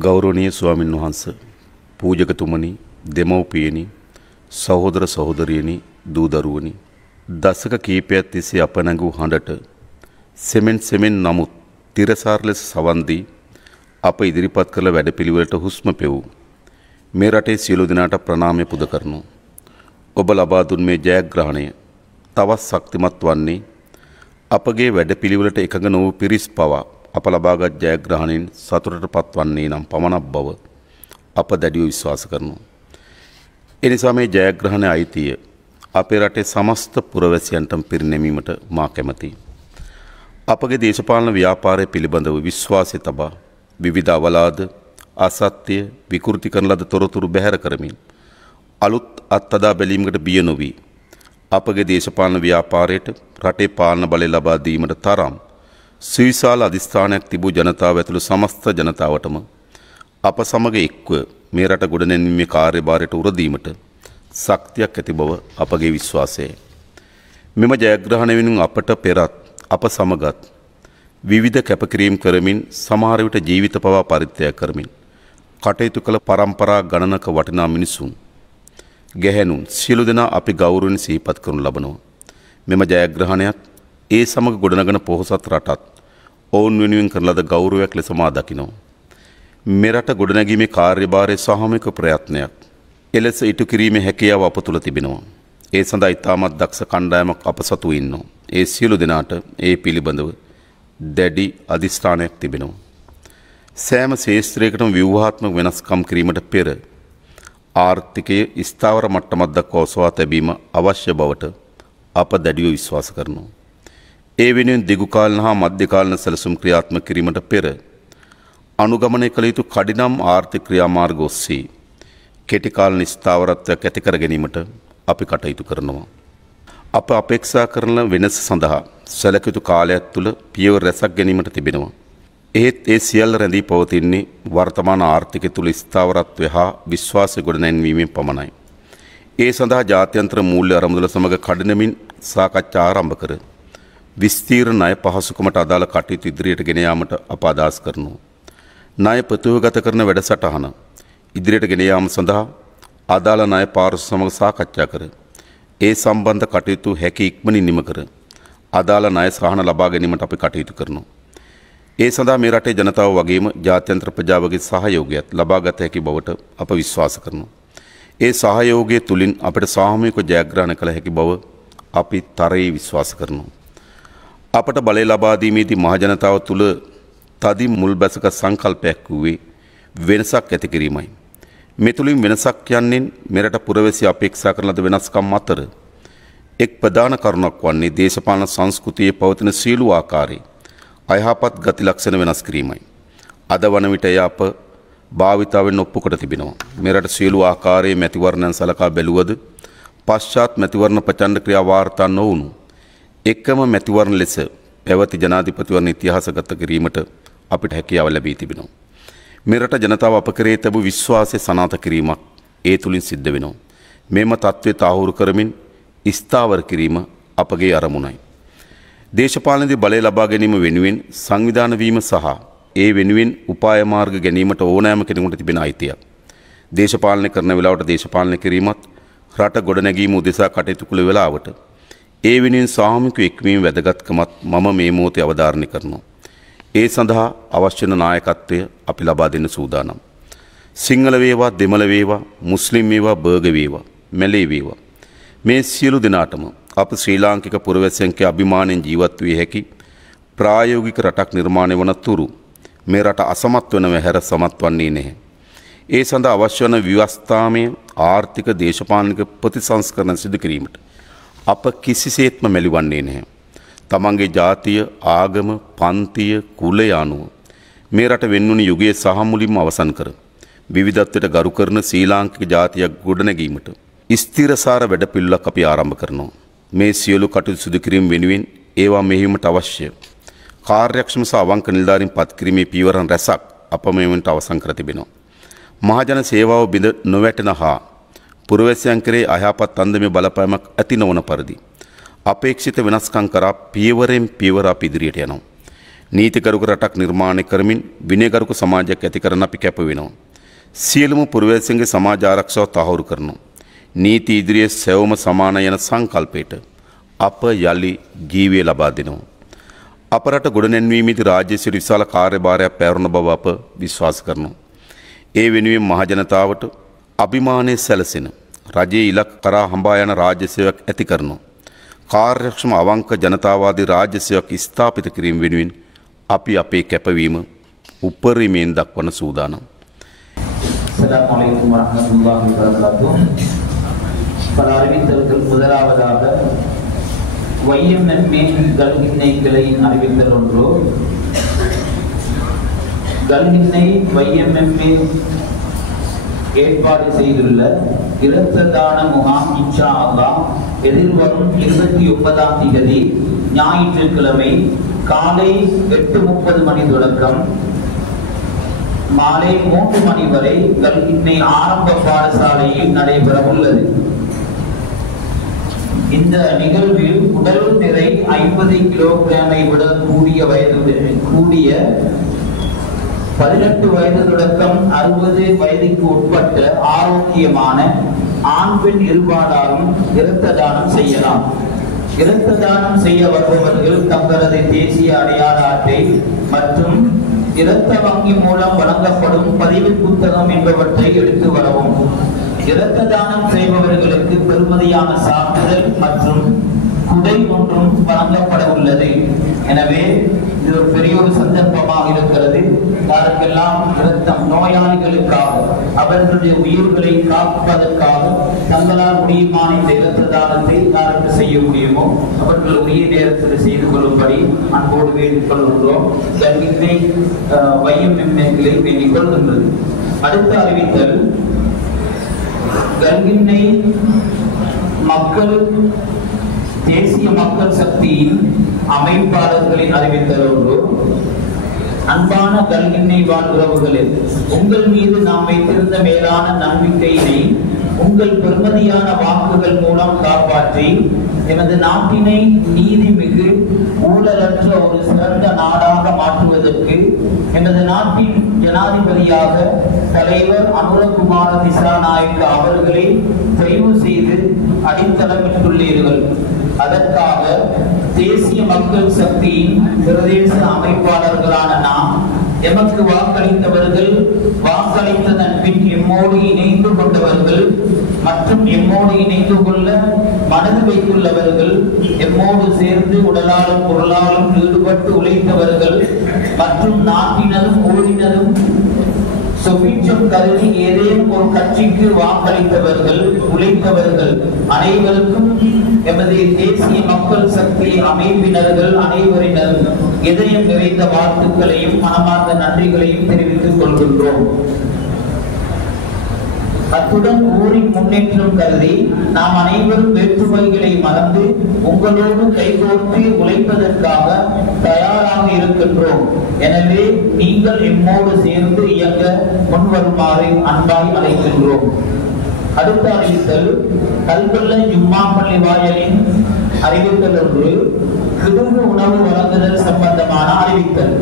ගෞරවනීය ස්වාමින් වහන්සේ, පූජකතුමනි, දෙමව්පියනි, සහෝදර සහෝදරියනි, දූ දරුවනි, දශක කීපයක් තිස්සේ අප නැගූ හඬට සෙමෙන් නමුත් තිරසාර ලෙස සවන් දී අප ඉදිරිපත් කළ වැඩපිළිවෙලට හුස්ම පෙවූ මේ රටේ සියලු දෙනාට ප්‍රණාමය පුද කරනු. ඔබ ලබා දුන් මේ ජයග්‍රහණය තවත් ශක්තිමත් වන්නේ අපගේ වැඩපිළිවෙලට එකඟ නොවූ පිරිස් පවා අප ලබාගත් ජයග්‍රහණයෙන් සතුටට පත්වන්නේ නම් පමණක් බව අප දැඩිව විශ්වාස කරනවා. එනිසා මේ ජයග්‍රහණය අයිතිය අපේ රටේ සමස්ත පුරවැසියන්ටම පිරිනැමීමට මා කැමැතියි. අපගේ දේශපාලන ව්‍යාපාරය පිළිබඳව විශ්වාසය තබා විවිධ අවලාද අසත්‍ය විකෘති කරන ලද තොරතුරු බැහැර කරමින් අලුත් අත්අදා බැලීමකට බිය නොවී අපගේ දේශපාලන ව්‍යාපාරයට රටේ පාලන බලය ලබා දීමට තරම් සුවිශාල අධිෂ්ඨානයක් තිබූ ජනතාව ඇතුළු සමස්ත ජනතාවටම අප සමග එක්ව මේ රට ගොඩනැන්වීමේ කාර්යභාරයට උරදීමට ශක්තියක් ඇති බව අපගේ විශ්වාසයයි. මෙම ජයග්‍රහණය වෙනුවෙන් අපට පෙරත් අප සමගත් විවිධ කැපකිරීම් කරමින් සමහර විට ජීවිත පවා පරිත්‍යාග කරමින් කටයුතු කළ පරම්පරා ගණනක වටිනා මිනිසුන් ගැහැණුන් සියලු දෙනා අපි ගෞරවයෙන් සිහිපත් කරනු ලබනවා. මෙම ජයග්‍රහණයත් ඒ සමග ගොඩනගන පොහොසත් රටත් ඔවුන් වෙනුවෙන් කරන ලද ගෞරවයක් ලෙස මා දකිනවා. මෙරට ගොඩනැගීමේ කාර්යභාරයේ සාමූහික ප්‍රයත්නයක් එලෙස ඉටු කිරීමේ හැකියාව අප තුළ තිබෙනවා. ඒ සඳහා ඉතාමත් දක්ෂ කණ්ඩායමක් අප සතු ඉන්නවා. ඒ සියලු දෙනාට ඒ පිළිබඳව දැඩි අධිෂ්ඨානයක් තිබෙනවා. සෑම ශේෂ්ත්‍රයකටම ව්‍යුහාත්මක වෙනස්කම් කිරීමට පෙර ආර්ථිකයේ ස්ථාවර මට්ටමක් දක්වා ඔසවා තැබීම අවශ්‍ය බවට අප දැඩිව විශ්වාස කරනවා. ඒ වෙනුවෙන් දිගුකාලීන හා මධ්‍යකාලීන සැලසුම් ක්‍රියාත්මක කිරීමට පෙර අනුගමනය කළ යුතු කඩිනම් ආර්ථික ක්‍රියාමාර්ග ඔස්සේ කෙටි කාලීන ස්ථාවරත්වයක් ඇති කර ගැනීමට අපි කටයුතු කරනවා. අප අපේක්ෂා කරන වෙනස සඳහා සැලකිය යුතු කාලයක් තුළ පියවර රැසක් ගැනීමට තිබෙනවා. එහෙත් ඒ සියල්ල රැඳී පවතින්නේ වර්තමාන ආර්ථිකය තුළ ස්ථාවරත්වය හා විශ්වාසය ගොඩනැන්වීමෙන් පමණයි. ඒ සඳහා ජාත්‍යන්තර මූල්‍ය අරමුදල සමග කඩිනමින් සාකච්ඡා ආරම්භ කර විස්තීර්ණ ණය පහසුකමට අදාළ කටයුතු ඉදිරියට ගෙන යාමට අප අදහස් කරනවා. ණය ප්‍රතිවගත කරන වැඩසටහන ඉදිරියට ගෙන යාම සඳහා අදාළ ණය පාර්ශ්ව සමග සාකච්ඡා කර ඒ සම්බන්ධ කටයුතු හැකි ඉක්මනින් නිම කර අදාළ ණය සහන ලබා ගැනීමට අපි කටයුතු කරනවා. ඒ සඳහා මේ රටේ ජනතාව වගේම ජාත්‍යන්තර ප්‍රජාවගේ සහයෝගයත් ලබාගත හැකි බවට අප විශ්වාස කරනවා. ඒ සහයෝගය තුලින් අපට සාමූහික ජයග්‍රහණ කළ හැකි බව අපි තරයේ විශ්වාස කරනවා. අපට බලය ලබා දීමේදී මහජනතාව තුළ තදින් මුල් බැසක සංකල්පයක් වූයේ වෙනසක් ඇති කිරීමයි. මේ තුලින් වෙනසක් යන්නේ මෙරට පුරවැසි අපේක්ෂා කරන ලද වෙනස්කම් අතර එක් ප්‍රධාන කරුණක් වන්නේ දේශපාලන සංස්කෘතියේ පවතින සියලු ආකාරයේ අයහපත් ගති ලක්ෂණ වෙනස් කිරීමයි. අද වන විට එය අප භාවිතාවෙන් ඔප්පු කොට තිබෙනවා. මෙරට සියලු ආකාරයේ මැතිවරණයන් සලකා බැලුවද පශ්චාත් මැතිවරණ ප්‍රචණ්ඩ ක්‍රියා වාර්තා නොවුණු එකම මැතිවරණ ලෙස පැවති ජනාධිපතිවරණ ඉතිහාසගත කිරීමට අපිට හැකියාව ලැබී තිබෙනවා. මෙරට ජනතාව අප කරේ තිබූ විශ්වාසය සනාථ කිරීමක් ඒ තුලින් සිද්ධ වෙනවා. මෙම තත්ත්වය තාහුරු කරමින් ස්ථාවර කිරීම අපගේ අරමුණයි. දේශපාලනයේ බලය ලබා ගැනීම වෙනුවෙන් සංවිධාන වීම සහ ඒ වෙනුවෙන් උපාය මාර්ග ගැනීමට ඕනෑම කෙනෙකුට තිබෙන අයිතියක්. දේශපාලනය කරන වෙලාවට දේශපාලනය කිරීමත් රට ගොඩනැගීම උදෙසා කටයුතු කළ වෙලාවට ඒ වෙනුවෙන් සාමූහික එක්වීම වැදගත්කමත් මම මේ මොහොතේ අවධාරණය කරනවා. ඒ සඳහා අවශ්‍ය වන නායකත්වය අපි ලබා දෙන්න සූදානම්. සිංහල වේවා, දෙමළ වේවා, මුස්ලිම් වේවා, බර්ග වේවා, මැලේ වේවා, මේ සියලු දෙනාටම අප ශ්‍රී ලාංකික පුරවැසියන්ගේ අභිමාණයෙන් ජීවත් විය හැකි ප්‍රායෝගික රටක් නිර්මාණය වන තුරු මේ රට අසමත් වනව හැර සමත් වන්නේ නැහැ. ඒ සඳහා අවශ්‍ය වන ව්‍යවස්ථාමය ආර්ථික දේශපාලනික ප්‍රතිසංස්කරණ සිදු කිරීමට අප කිසිසේත්ම මැලිවන්නේ නැහැ. තමන්ගේ ජාතිය, ආගම, පන්තිය, කුලය අනුව මේ රට වෙන්නුණු යුගයේ සහ මුලින්ම අවසන් කර විවිධත්වයට ගරු කරන ශ්‍රී ලාංකික ජාතියක් ගොඩනැගීමට ස්ථිරසාර වැඩපිළිවෙලක් අපි ආරම්භ කරනවා. මේ සියලු කටයුතු සිදු කිරීම වෙනුවෙන් ඒවා මෙහෙයීමට අවශ්‍ය කාර්යක්ෂම සහ අවංක නිලධාරීන් පත් කිරීමේ පියවරන් රැසක් අප මේ වෙනට අවසන් කර තිබෙනවා. මහජන සේවාව බිඳ නොවැටෙන හා පුරවැසියන් කෙරේ අයහපත් අන්දමේ බලපෑමක් ඇති නොවන පරිදි අපේක්ෂිත වෙනස්කම් කරා පියවරෙන් පියවර අපි ඉදිරියට යනවා. නීතිකරුක රටක් නිර්මාණය කරමින් විනයකරුක සමාජයක් ඇති කරන්න අපි කැප වෙනවා. සියලුම පුරවැසියන්ගේ සමාජ ආරක්ෂාව තහවුරු කරනවා. නීති ඉදිරියේ සැවොම සමාන යන සංකල්පයට අප යලි ජීවය ලබා දෙනවා. අප රට ගොඩනැන්වීමේදී රාජ්‍ය සිට විශාල කාර්යභාරයක් පැවරුණ බව අප විශ්වාස කරනවා. ඒ වෙනුවෙන් මහ ජනතාවට අභිමානය සැලසෙන රජයේ ඉලක්ක කරා හඹා යන රාජ්‍ය සේවයක් ඇති කරනවා. කාර්යක්ෂම අවංක ජනතාවාදී රාජ්‍ය සේවයක් ස්ථාපිත කිරීම වෙනුවෙන් අපි අපේ කැපවීම උපරිමයෙන් දක්වන සූදානම්. அஸ்ஸலாமு அலைக்கும் வரஹ்மத்துல்லாஹி வபரகாத்துஹு. பல அறிவித்தல்கள் முதலாவதாக YMMA கல்கிண்ணை கிளையின் அறிவித்தல் ஒன்று. கல்கிண்ணை YMMA ஏற்பாடு செய்துள்ள இரத்த தான முகாம் இன்ஷா அல்லாஹ் எதிர்வரும் 29ஆம் தேதி ஞாயிற்றுக்கிழமை காலை 8:30 மணி தொடக்கம் மாலை 3 மணி வரை கல்கிண்ணை ஆரம்ப பாடசாலையில் நடைபெற உள்ளது. இந்த நிகழ்வில் உடல் நிறை 50 கிலோகிராமை விட கூடிய 18 வயது தொடக்கம் 60 வயதுக்கு உட்பட்ட ஆரோக்கியமான ஆண் பெண் இருபாலாரும் இரத்த தானம் செய்யலாம். இரத்த தானம் செய்ய வருபவர்கள் தங்களது தேசிய அடையாள அட்டை மற்றும் இரத்த வங்கி மூலம் வழங்கப்படும் பதிவு புத்தகம் என்பவற்றை எடுத்து வரவும். இரத்த தானம் செய்பவர்களுக்கு பெறுமதியான சான்றிதழ் மற்றும் குடை ஒன்றும் வழங்கப்பட உள்ளது. எனவே இது ஒரு பெரிய ஒரு சந்தர்ப்பமாக இருக்கிறது. யாருக்கெல்லாம் இரத்தம் நோயாளிகளுக்காக அவர்களுடைய உயிர்களை காப்பதற்காக தங்களால் முடியுமான இந்த இரத்த தானத்தை யாருக்கு செய்ய முடியுமோ அவர்கள் உரிய நேரத்தில் செய்து கொள்ளும்படி அன்போடு வேண்டிக் கொள்கின்றோம். கல்கிண்ணை YMMA வேண்டிக் கொள்கின்றது. அடுத்த அறிவித்தல் கல்கிண்ணை மக்கள் தேசிய மக்கள் சக்தியின் அமைப்பாளர்களின் அறிவித்தல் ஒன்று. அன்பான கல்கிண்ணை வாழ் உறவுகளே, உங்கள் மீது நாம் வைத்திருந்த மேலான நம்பிக்கையினை உங்கள் பெருமதியான வாக்குகள் மூலம் காப்பாற்றி எமது நாட்டினை நீதிமிகு ஊழலற்ற ஒரு சிறந்த நாடாக மாற்றுவதற்கு எமது நாட்டின் ஜனாதிபதியாக தலைவர் அனுரகுமார திசாநாயக்க அவர்களை தெரிவு செய்து அடித்தளமிட்டுள்ளீர்கள். அதற்காக தேசிய மக்கள் சக்தியின் பிரதேச அமைப்பாளர்களான நாம் எமக்கு வாக்களித்தவர்கள், வாக்களித்ததன் பின் எம்மோடு இணைந்து கொண்டவர்கள் மற்றும் எம்மோடு இணைந்து கொள்ள மனது வைத்துள்ளவர்கள், எம்மோடு சேர்ந்து உடலாலும் பொருளாலும் ஈடுபட்டு உழைத்தவர்கள் மற்றும் நாட்டினதும் ஊழினதும் சுபிட்சம் கருதி ஏதேனும் ஒரு கட்சிக்கு வாக்களித்தவர்கள், உழைத்தவர்கள் அனைவருக்கும் எமது தேசிய மக்கள் சக்தி அமைப்பினர்கள் அனைவரினரும் இதயம் நிறைந்த வாழ்த்துக்களையும் மனமார்ந்த நன்றிகளையும் தெரிவித்துக் கொள்கின்றோம். அத்துடன் ஊரின் முன்னேற்றம் கருதி நாம் அனைவரும் வேற்றுமைகளை மறந்து உங்களோடு கைகோர்த்து உழைப்பதற்காக தயாராக இருக்கின்றோம். எனவே நீங்கள் எம்மோடு சேர்ந்து இயங்க முன்வருமாறு அன்பாய் அழைக்கின்றோம். அடுத்த அறிவித்தல் கல்கொல்ல ஜும்மா பள்ளி வாயலின் அறிவித்தல் ஒன்று. கிடுகு உணவு வழங்குதல் சம்பந்தமான அறிவித்தல்.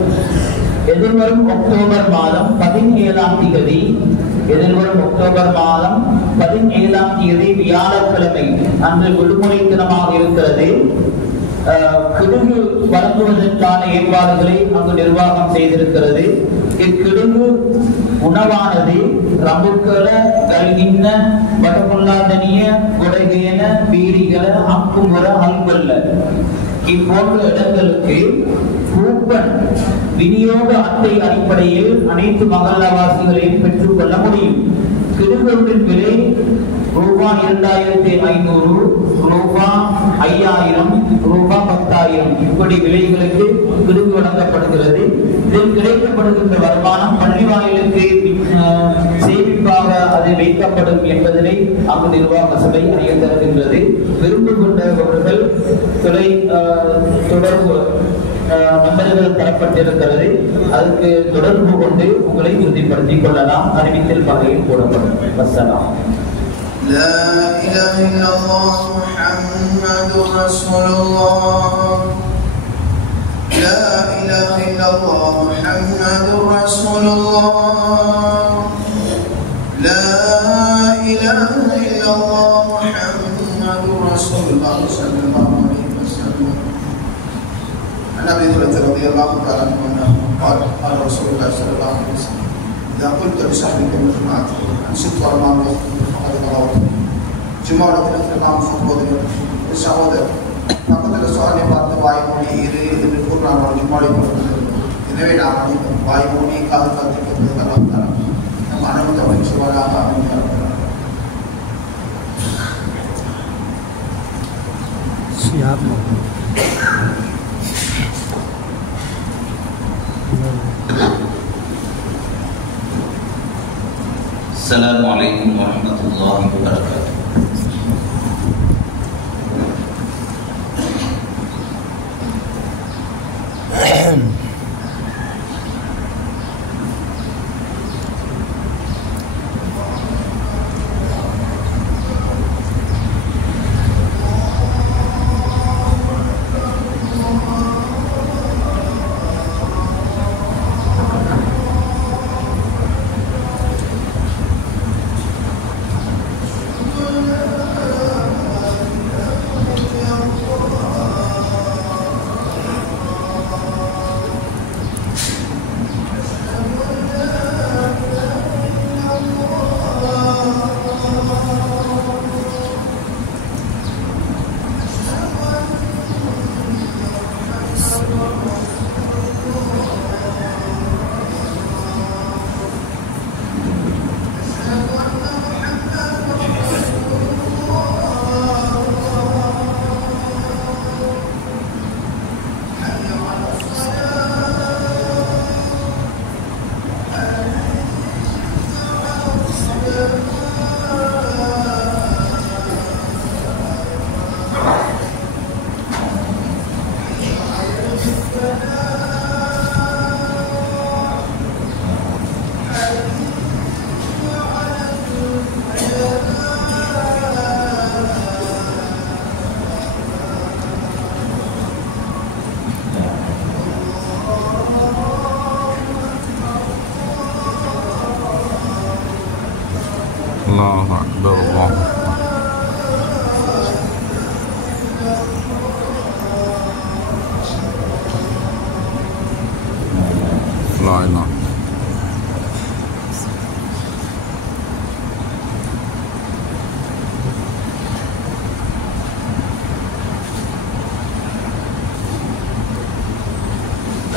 எதிர்வரும் அக்டோபர் மாதம் 17ஆம் தேதி வியாழக்கிழமை அன்று விடுமுறை தினமாக இருக்கிறது. கிடுகு வழங்குவதற்கான ஏற்பாடுகளை அங்கு நிர்வாகம் செய்திருக்கிறது. இக்கிடுகு உணவானது ரம்புக்கள கல்கிண்ண வடமுல்லாதனிய கொடைகேன வீரிகள அக்குமுற அல்கொல்ல இப்போன்ற இடங்களுக்கு கூப்பன் விநியோக அட்டை அடிப்படையில் அனைத்து மகல்லாவாசிகளையும் பெற்றுக் கொள்ள முடியும். கிடுகுகளின் விலை ரூபாய் 2500, ரூபாய் 5000, ரூபாய் 10,000 இப்படி விலைகளுக்கு கிடுகு வழங்கப்படுகிறது. இதில் கிடைக்கப்படுகின்ற வருமானம் பள்ளி வாயிலுக்கு சேமிப்பாக அது வைக்கப்படும் என்பதனை அங்கு நிர்வாக சபை அறிய தருகின்றது. விரும்பு கொண்டவர்கள் தொடர்பு நம்பர்கள் தரப்பட்டிருக்கிறது. அதுக்கு தொடர்பு கொண்டு உங்களை உறுதிப்படுத்திக் கொள்ளலாம். அறிவித்தல் பகையில் போடப்படும். வஸ்ஸலாம். لا إله إلا الله محمد رسول الله. لا إله إله إلا الله محمد رسول الله لا إله إلا الله محمد رسول الله صلى الله عليه وسلم. عن أبي هريرة رضي الله تعالى عنه قال قال رسول الله صلى الله عليه وسلم إذا قلت لصاحبك من جماعة أنصت أمامك فقد غلطت. ஜும்மாவுடைய நாம் சகோதரர் சகோதரர் பக்கத்தில் சோழனை பார்த்து வாய்மொழி இரு என்று கூறினார். ஜும்மாவை கொடுத்தது. எனவே நாம் அனைவரும் வாய்மொழி காது காத்து கொடுத்ததெல்லாம் தரம் நம் அனுமதி சுவராக அமைந்தார். Assalamualaikum warahmatullahi wabarakatuh. الله أكبر الله لا إله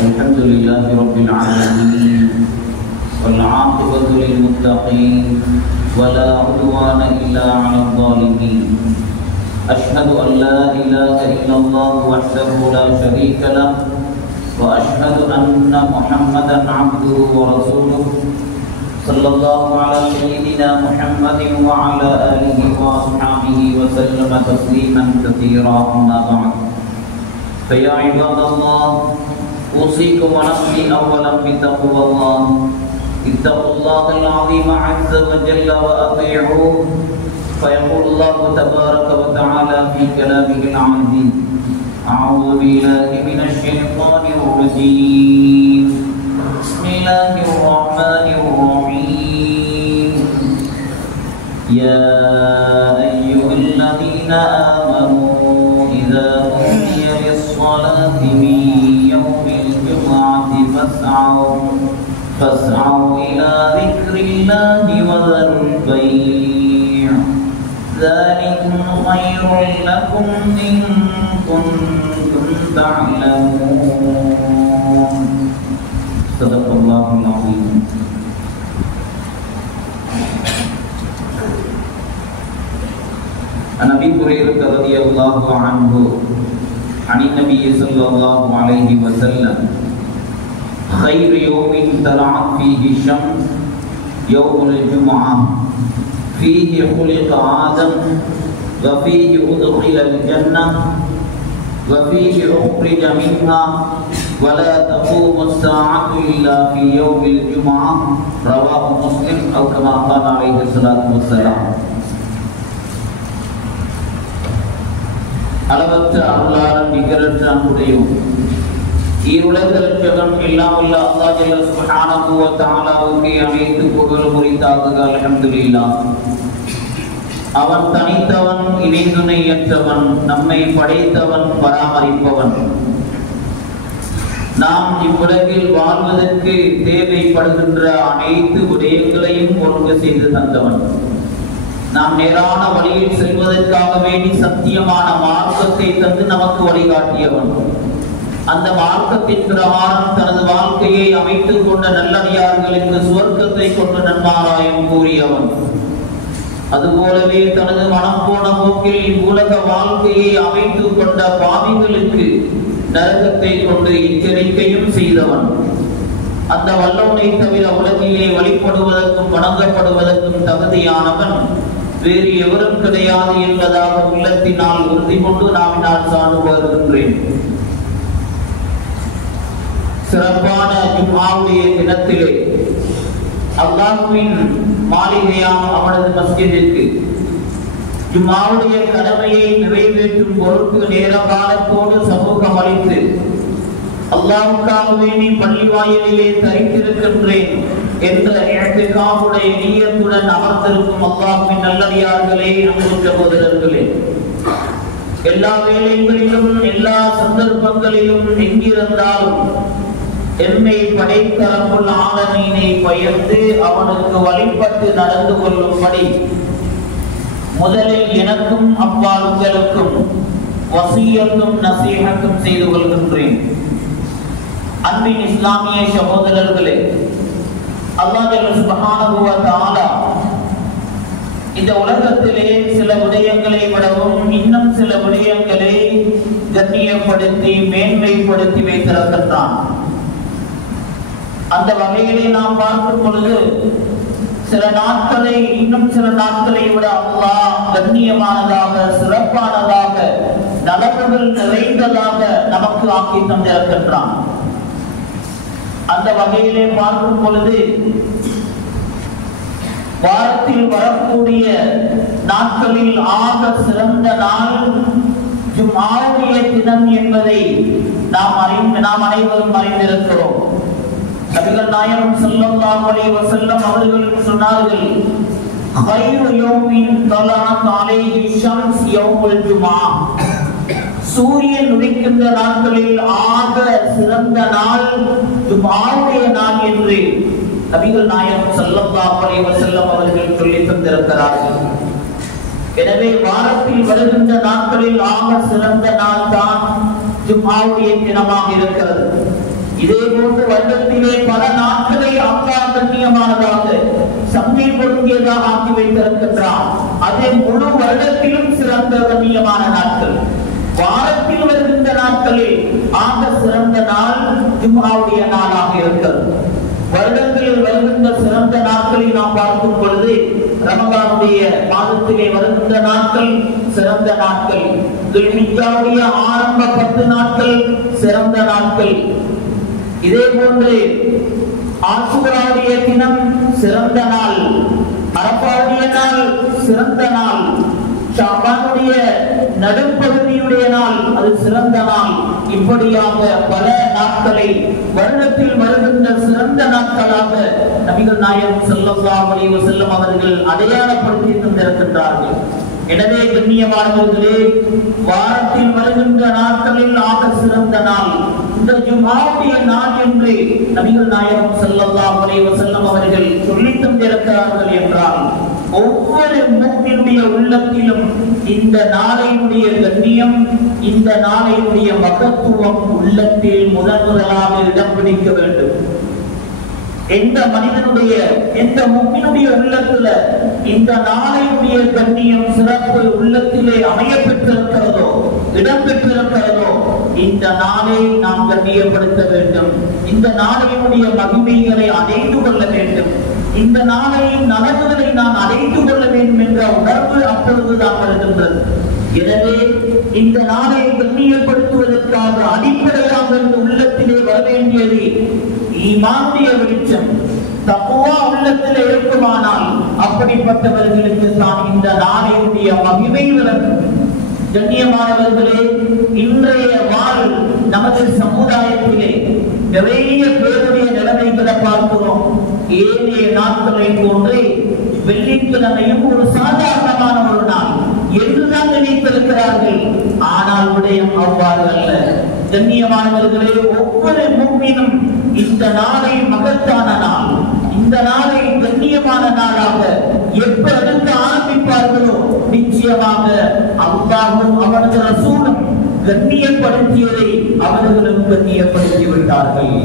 الحمد لله رب العالمين والعاقبة للمتقين ولا عدوان إلا على الظالمين. أشهد أن لا إله إلا الله وحده لا شريك له وأشهد أن محمدا عبده ورسوله صلى الله على سيدنا محمد وعلى آله وأصحابه وسلم تسليما كثيرا. أما بعد فيا عباد الله أوصيكم ونفسي أولا بتقوى الله. اتقوا الله العظيم عز وجل وأطيعوه. فيقول الله تبارك وتعالى في كلامه العزيز أعوذ بالله من الشيطان الرجيم بسم الله الرحمن الرحيم يا أيها الذين آمنوا إذا نودي للصلاة من يوم الجمعة فاسعوا إلى ذكر الله وذروا البيع ذلكم خير لكم إن كنتم تعلمون. صدق الله العظيم. عن أبي هريرة رضي الله عنه عن النبي صلى الله عليه وسلم خير يوم طلعت فيه الشمس يوم الجمعة فيه خلق آدم وفيه أدخل الجنة وفيه أخرج منها ولا تقوم الساعة إلا في يوم الجمعة. رواه مسلم أو كما قال عليه الصلاة والسلام. அளவற்ற அருளாளன் நிகரற்ற அன்புடையும் ஈருலகம் எல்லாம் உள்ள அல்லாஹ் ஜல்ல சுப்ஹானஹு வ தஆலாவுக்கு அனைத்து புகழும் உரித்தாகுக. அல்ஹம்துலில்லாஹ். அவன் தனித்தவன், இணை துணையற்றவன், நம்மை படைத்தவன், பராமரிப்பவன். நாம் இவ்வுலகில் வாழ்வதற்கு தேவைப்படுகின்ற அனைத்து விடயங்களையும் ஒழுங்கு செய்து தந்தவன். நாம் நேரான வழியில் செல்வதற்காக வேண்டி சத்தியமான மார்க்கத்தை தந்து நமக்கு வழிகாட்டியவன். அந்த மார்க்கத்தின் பிரகாரம் தனது வாழ்க்கையை அமைத்துக் கொண்ட நல்லடியார்களுக்கு சுவர்க்கத்தை கொண்டு நன்மாராயம் கூறியவன். அதுபோலவே தனது மனம் போன போக்கில் உலக வாழ்க்கையை அமைத்துக் கொண்ட பாவிகளுக்கு நரகத்தை கொண்டு எச்சரிக்கையும் செய்தவன். அந்த வல்லவனை தவிர உலகிலே வழிபடுவதற்கும் வணங்கப்படுவதற்கும் தகுதியானவன் வேறு எவரும் கிடையாது என்பதாக உள்ளத்தினால் உறுதி கொண்டு நாவினால் சான்று வருகின்றேன். சிறப்பான ஜும்ஆவுடைய தினத்திலே அல்லாஹ்வின் மாளிகையாம் அவனது மஸ்ஜிதிற்கு ஜும்ஆவுடைய கடமையை நிறைவேற்றும் பொருட்டு நேர காலத்தோடு சமூகம் அளித்து அல்லாஹ்வுக்காகவே நீ பள்ளி வாயிலிலே தரித்திருக்கின்றேன் என்ற இஅ்திகாஃபுடைய நிய்யத்துடன் அமர்ந்திருக்கும் அல்லாஹ்வின் நல்லடியார்களே, அன்பு சகோதரர்களே, எல்லா வேளைகளிலும் எல்லா சந்தர்ப்பங்களிலும் எங்கிருந்தாலும் எம்மை படைத்த ரப்புல் ஆலமீனை பயந்து அவனுக்கு வழிபட்டு நடந்து கொள்ளும்படி முதலில் எனக்கும் அப்பால் உங்களுக்கும் வசியத்தும் நசீஹத்தும் செய்து கொள்கின்றேன். அன்பின் இஸ்லாமிய சகோதரர்களே, அல்லாஹ் சுப்ஹானஹு வ தஆலா இந்த உலகத்திலே சில விடயங்களை விடவும் இன்னும் சில விடயங்களை கண்ணியப்படுத்தி மேன்மைப்படுத்தி வைத்திருக்கின்றான். அந்த வகையிலே நாம் பார்க்கும் பொழுது சில நாட்களை இன்னும் சில நாட்களை விட அல்லாஹ் கண்ணியமானதாக, சிறப்பானதாக, நலவுகள் நிறைந்ததாக நமக்கு ஆக்கி தந்திருக்கின்றான். அந்த வகையிலே பார்க்கும் பொழுது வாரத்தில் வரக்கூடிய நாட்களில் ஆக சிறந்த நாள் ஜும்ஆவுடைய தினம் என்பதை நாம் அனைவரும் அறிந்திருக்கிறோம். நபிகள் நாயகம் ஸல்லல்லாஹு அலைஹி வஸல்லம் அவர்கள் சொன்னார்கள், "கைரு யௌமின் தலஅத் அலைஹி ஷம்ஸ் யௌமுல் ஜும்ஆ." சூரியன் உதிக்கின்ற நாட்களில் ஆக சிறந்த நாள் ஜும்ஆவுடைய நாள் என்று நபிகள் நாயகம் ஸல்லல்லாஹு அலைஹி வஸல்லம் அவர்கள் சொல்லித் தந்திருக்கிறார்கள். எனவே வாரத்தில் வருகின்ற நாட்களில் ஆக சிறந்த நாள் தான் ஜும்ஆவுடைய தினமாக இருக்கிறது. இதே போன்று வருடத்திலே பல நாட்களை அல்லாஹ் கண்ணியமானதாக, சங்கை பொருந்தியதாக ஆக்கி வைத்திருக்கின்றான். அதே முழு வருடத்திலும் சிறந்த கண்ணியமான நாட்கள். வாரத்தில் வருகின்ற நாட்களில் ஆக சிறந்த நாள் ஜும்ஆவுடைய நாளாக இருக்கிறது. வருடங்களில் வருகின்ற சிறந்த நாட்களை நாம் பார்க்கும் பொழுது ரமலானுடைய மாதத்திலே வருகின்ற நாட்கள் சிறந்த நாட்கள், துல்ஹிஜ்ஜாவுடைய ஆரம்ப 10 நாட்கள் சிறந்த நாட்கள், இதே போன்று ஆஷூராவுடைய தினம் சிறந்த நாள், அரஃபாவுடைய நாள் சிறந்த நாள், ஷாபானுடைய நடுப்பகுதியுடைய நாள் அது சிறந்த நாள். இப்படியாக பல நாட்களை வருடத்தில் வருகின்ற சிறந்த நாட்களாக நபிகள் நாயகம் ஸல்லல்லாஹு அலைஹி வஸல்லம் அவர்கள் அடையாளப்படுத்தி தந்திருக்கின்றார்கள். எனவே கண்ணியமானவர்களே, வாரத்தில் வருகின்ற நாட்களில் ஆக சிறந்த நாள் இந்த ஜும்ஆவுடைய நாள் என்று நபிகள் நாயகம் ஸல்லல்லாஹு அலைஹி வஸல்லம் அவர்கள் சொல்லித் தந்திருக்கிறார்கள் என்றால் ஒவ்வொரு முஃமினுடைய உள்ளத்திலும் இந்த நாளையுடைய கண்ணியம், இந்த நாளையுடைய மகத்துவம் உள்ளத்தில் முதலாக இடம் பிடிக்க வேண்டும். எந்த மனிதனுடைய, எந்த முஃமினுடைய உள்ளத்துல இந்த நாளையுடைய கண்ணியம், சிறப்பு உள்ளத்திலே அமைய பெற்றிருக்கிறதோ, இடம் பெற்றிருக்கிறதோ, இந்த நாளை நாம் கண்ணியப்படுத்த வேண்டும். இந்த நாளையுடைய மகிமைகளை அடைந்து கொள்ள வேண்டும். இந்த நாளையின் நலவுகளை நான் அடைந்து கொள்ள வேண்டும் என்ற உணர்வு அப்பொழுதுதான் வருகின்றது. எனவே இந்த நாளை கண்ணியப்படுத்துவதற்காக அடிப்படையாக இந்த உள்ளத்திலே வர வேண்டியது ஈமானுடைய வெளிச்சம், தக்வா உள்ளத்திலே இருக்குமானால் அப்படிப்பட்டவர்களுக்கு தான் இந்த நாளையுடைய மகிமை விளங்கும். கண்ணியமானவர்களே, இன்றைய நமது சமுதாயத்திலே நிறைய பேருடைய நிலைமைகளை பார்க்கிறோம். ஏழைய நாட்களை போன்றே வெள்ளிக்கிழமையும் ஒரு சாதாரணமான ஒரு நாள் என்றுதான் நினைத்திருக்கிறார்கள். ஆனால் விடயம் அவ்வாறு அல்ல. கண்ணியமானவர்களே, ஒவ்வொரு முஃமினும் இந்த நாளை மகத்தான நாள், இந்த நாளை கண்ணியமான நாளாக எப்ப எடுக்க ஆரம்பிப்பார்களோ நிச்சயமாக அல்லாஹ்வும் அவனது ரசூலும் கண்ணியப்படுத்தியதை அவர்களும் கண்ணியப்படுத்தி விட்டார்கள்.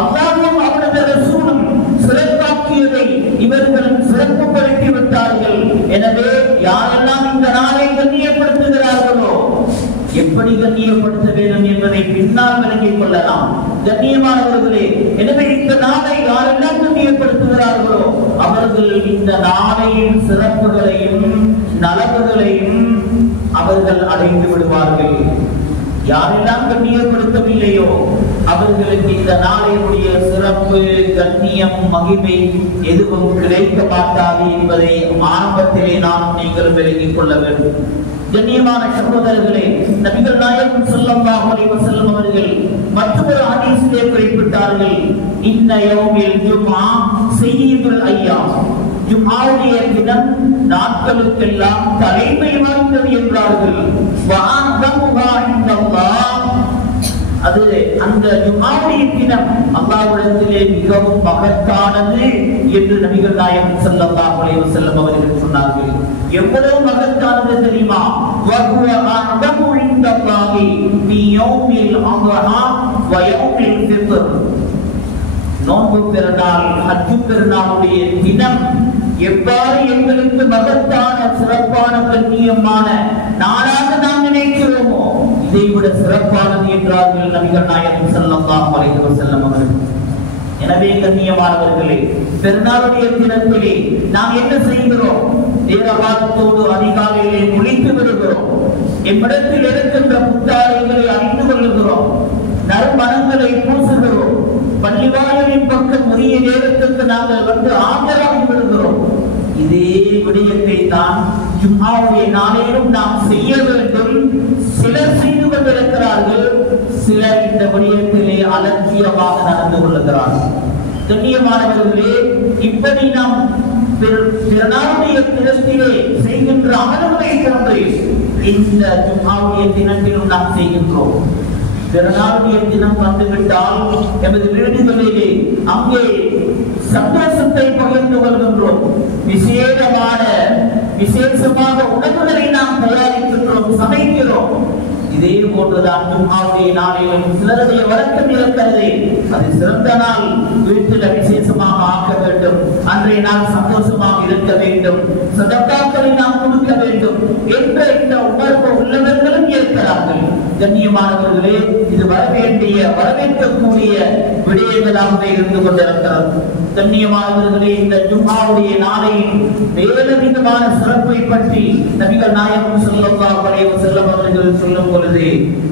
அல்லாஹ்வும் அவனது ரசூலும் சிறப்பாக்கியதை இவர்களும் சிறப்புப்படுத்தி விட்டார்கள். எனவே யாரெல்லாம் இந்த நாளை கண்ணியப்படுத்துகிறார்களோ எப்படி கண்ணியப்படுத்த வேண்டும் என்பதை பின்னால் விளங்கிக் கொள்ளலாம். கண்ணியமானவர்களே, எனவே இந்த நாளை யாரெல்லாம் கண்ணியப்படுத்துகிறார்களோ அவர்கள் இந்த நாளையின் சிறப்புகளையும் நலவுகளையும் அவர்கள் அடைந்து விடுவார்கள். யாரெல்லாம் கண்ணியப்படுத்தவில்லையோ அவர்களுக்கு இந்த நாளையுடைய சிறப்பு, கண்ணியம், மகிமை எதுவும் கிடைக்க மாட்டாது என்பதை ஆரம்பத்திலே நாம் நீங்கள் விளங்கிக் கொள்ள வேண்டும். கண்ணியமான சகோதரர்களே, நபிகள் நாயகம் ஸல்லல்லாஹு அலைஹி வஸல்லம் அவர்கள் மற்றொரு ஹதீஸிலே குறிப்பிட்டார்கள், இன்ன யௌமில் ஜும்ஆ சய்யிதுல் அய்யாம். ஜும்ஆவுடைய தினம் நாட்களுக்கெல்லாம் தலைமை வாய்ந்தது என்றார்கள். வஅஅதமுஹா இன்தல்லாஹ், அது அந்த ஜும்ஆவுடைய தினம் அல்லாஹ்விடத்திலே மிகவும் மகத்தானது என்று நபிகள் நாயகம் ஸல்லல்லாஹு அலைஹி வஸல்லம் அவர்கள் சொன்னார்கள். எவ்வளவு மகத்தானது தெரியுமா? வஹுவ அஅதமு இன்தல்லாஹி ஃபீ யௌமில் அத்ஹா வ யௌமில் ஃபித்ர். நோன்பு பெருநாள், ஹஜ் பெருநாளுடைய தினம் எவ்வாறு எங்களுக்கு மகத்தான, சிறப்பான, கண்ணியமான நாளாக நாம் நினைக்கிறோமோ இதைவிட சிறப்பானது என்றார்கள் நபிகள் நாயகம் ஸல்லல்லாஹு அலைஹி வஸல்லம் அவர்கள். எனவே கண்ணியமானவர்களே, பெருநாளுடைய தினத்திலே நாம் என்ன செய்கிறோம்? தேவகாலத்தோடு அதிகாலையிலே குளித்து விடுகிறோம். எம்மிடத்தில் இருக்கின்ற புத்தாடைகளை அணிந்து கொள்ளுகிறோம். நறுமணங்களை பூசுகிறோம். பள்ளிவாயலின் பக்கம் உரிய நேரத்துக்கு நாங்கள் வந்து ஆஜராகி விடுகிறோம். இதே விடயத்தை தான் ஜும்ஆவுடைய நாளிலும் நாம் செய்ய வேண்டும். சிலர் செய்து கொண்டிருக்கிறார்கள், சிலர் இந்த விடயத்திலே அலட்சியமாக நடந்து கொள்ளுகிறார்கள். கண்ணியமானவர்களே, இப்படி நாம் பிறநாளுடைய தினத்திலே செய்கின்ற அமல்களை போன்று இந்த ஜும்ஆவுடைய தினத்திலும் நாம் செய்கின்றோம். பிறநாளுடைய தினம் வந்துவிட்டால் எமது வீடுகளிலே அங்கே சந்தோஷத்தை பகிர்ந்து கொள்கின்றோம். விசேஷமாக உணவுகளை நாம் தயாரிக்கின்றோம், சமைக்கிறோம். இதே போன்றுதான் ஜும்ஆவுடைய நாளிலும் சிலருடைய வழக்கம் இருக்கிறது. அது சிறந்த நாள், வீட்டில் விசேஷமாக ஆக்க வேண்டும், அன்றைய நாள் சந்தோஷமாக இருக்க வேண்டும், சதகாக்களை நாம் கொடுக்க வேண்டும் என்ற இந்த உணர்வு உள்ளவர்களும் இருக்கிறார்கள். கண்ணியமானவர்களே, இது வரவேற்கக்கூடிய விடயங்களாகவே இருந்து கொண்டிருக்கிறது. கண்ணியமானவர்களே, இந்த ஜும்ஆவுடைய நாளையின் வேறுவிதமான சிறப்பை பற்றி நபிகள் நாயகம் ஸல்லல்லாஹு அலைஹி வஸல்லம் அவர்கள் சொல்லும் பொழுது,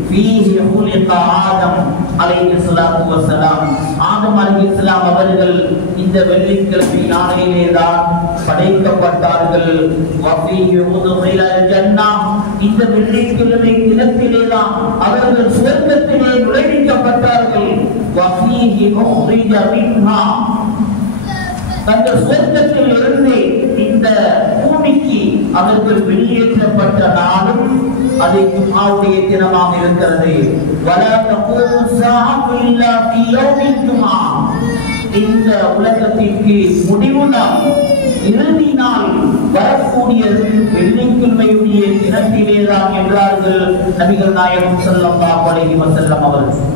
ஃபீஹி ஹுலிக ஆதம் அலைஹிஸ்ஸலாத்து வஸ்ஸலாம், ஆதம் அலைஹிஸ்ஸலாம் அவர்கள் இந்த வெள்ளிக்கிழமை நாளையிலே தான் படைக்கப்பட்டார்கள். வஃபீஹி உதுகில ஜன்னah, இந்த வெள்ளிக்கிழமை தினத்திலே தான் அவர்கள் சுவர்க்கத்திலே நுழைவிக்கப்பட்டார்கள். வஃபீஹி உஹ்ரிஜ மின்ஹா, தங்கள் சுவர்க்கத்தில் இருந்து இந்த பூமிக்கு அவர்கள் வெளியேற்றப்பட்ட நாளும் அது ஜும்ஆவுடைய தினமாக இருக்கிறது. வலா தகூமு ஸாஅத்து இல்லா ஃபீ யௌமில் ஜும்ஆ, இந்த உலகத்திற்கு முடிவு நாள், இறுதி நாள் வரக்கூடியது வெள்ளிக்கிழமையுடைய தினத்திலேதான் என்றார்கள் நபிகள் நாயகம் ஸல்லல்லாஹு அலைஹி வஸல்லம் அவர்கள்.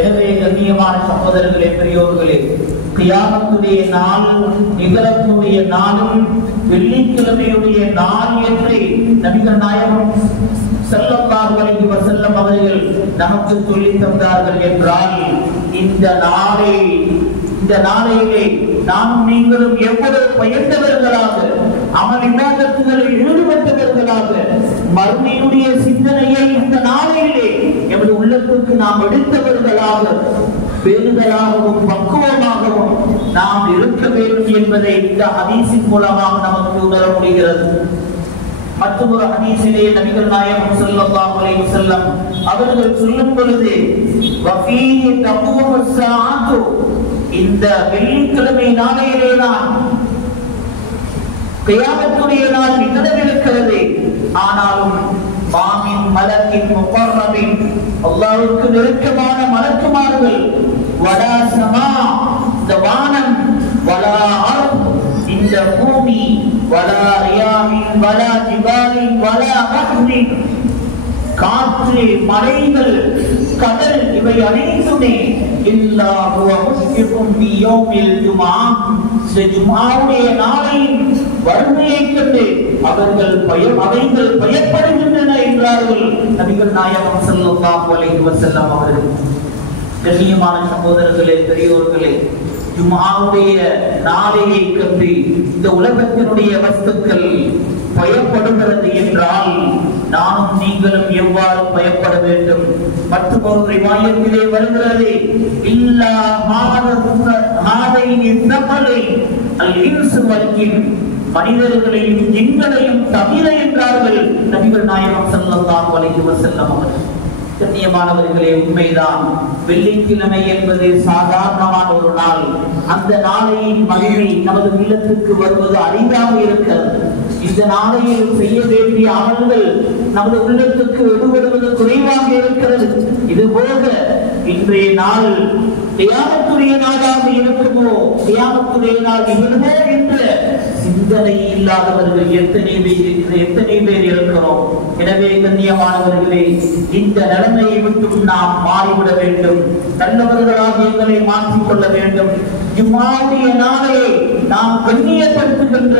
எனவே கண்ணியமான சகோதரர்களே, பெரியோர்களே, கியாமத்துடைய நாள் நிகழக்கூடிய நாளும் வெள்ளிக்கிழமையுடைய நாள் என்று நபிகள் நாயகம் ஸல்லல்லாஹு அலைஹி வஸல்லம் அவர்கள் நமக்கு சொல்லித் தந்தார்கள் என்றால், இந்த நாளையிலே நாம் நீங்களும் எவ்வளவு பயந்தவர்களாக, அமல் இபாதத்துகளில் ஈடுபட்டவர்களாக, மறுமையுடைய சிந்தனையை இந்த நாளையிலே எமது உள்ளத்துக்கு நாம் எடுத்தவர்களாக, பேருதலாகவும் பக்குவமாகவும் நாம் இருக்க வேண்டும் என்பதை இந்த ஹதீஸின் மூலமாக நமக்கு உணர முடிகிறது. மற்றொரு ஹதீஸிலே நபிகள் நாயகம் ஸல்லல்லாஹு அலைஹி வஸல்லம் அவர்கள் சொல்லும் பொழுது வஃபீஹி தகூமு ஸாஅத்து, இந்த வெள்ளிக்கிழமை நாளையிலேதான் கியாமத்துடைய நாள் நிகழவிருக்கிறது. ஆனாலும் மாமின் மலக்கின் முகர்ரபின், அல்லாஹ்வுக்கு நெருக்கமான மலக்குமார்கள், வலா ஸமா, இந்த வானம், வலா அர்த், இந்த பூமி, வலா ரியாஹின் வலா ஜிபாலின் வலா பஹ்ரின், காற்று, மலைகள், கடல், இவை அனைத்துமே இல்லா ஹுவ முஷ்ஃபிகுன் பி யௌமில் ஜும்ஆ, ஜும்ஆவுடைய நாளின் வறுமையை கண்டு அவைகள் பயப்படுகின்றன என்றார்கள் நபிகள் நாயகம் ஸல்லல்லாஹு அலைஹி வஸல்லம் அவர்கள். கண்ணியமான சகோதரர்களே, பெரியோர்களே, ஜும்ஆவுடைய நாளையை கண்டு இந்த உலகத்தினுடைய வஸ்துக்கள் பயப்படுகிறது என்றால் நானும் நீங்களும் எவ்வாறு பயப்பட வேண்டும்? மற்றும் ஒரு ரிவாயத்திலே வருகிறது, இல்லா ஹாதைனி ஸகலை அல் இன்சு வல் ஜின், மனிதர்களையும் ஜின்களையும் தவிர என்றார்கள் நபிகள் நாயகம் ஸல்லல்லாஹு அலைஹி வஸல்லம் அவர்கள். கண்ணியமானவர்களே, உண்மைதான், வெள்ளிக்கிழமை என்பது சாதாரணமான ஒரு நாள். அந்த நாளையின் மகிமை நமது இல்லத்திற்கு வருவது அரிதாக இருக்கிறது. இந்த நாளையில் செய்ய வேண்டிய அமல்கள் நமது உள்ளத்துக்கு எடுபடுவது குறைவாக இருக்கிறது. இது போக இன்றைய நாள் கியாமத்துடைய நாளாக இருக்குமோ, கியாமத்துடைய நாள் நிகழுமோ என்ற சிந்தனை இல்லாதவர்கள் எத்தனை பேர் இருக்கிறோம். எனவே கண்ணியமானவர்களே, இந்த நிலைமையை விட்டு நாம் மாறிவிட வேண்டும். நல்லவர்களாக எங்களை மாற்றிக் கொள்ள வேண்டும். ஜும்ஆவுடைய நாளை நாம் கண்ணியப்படுத்துகின்ற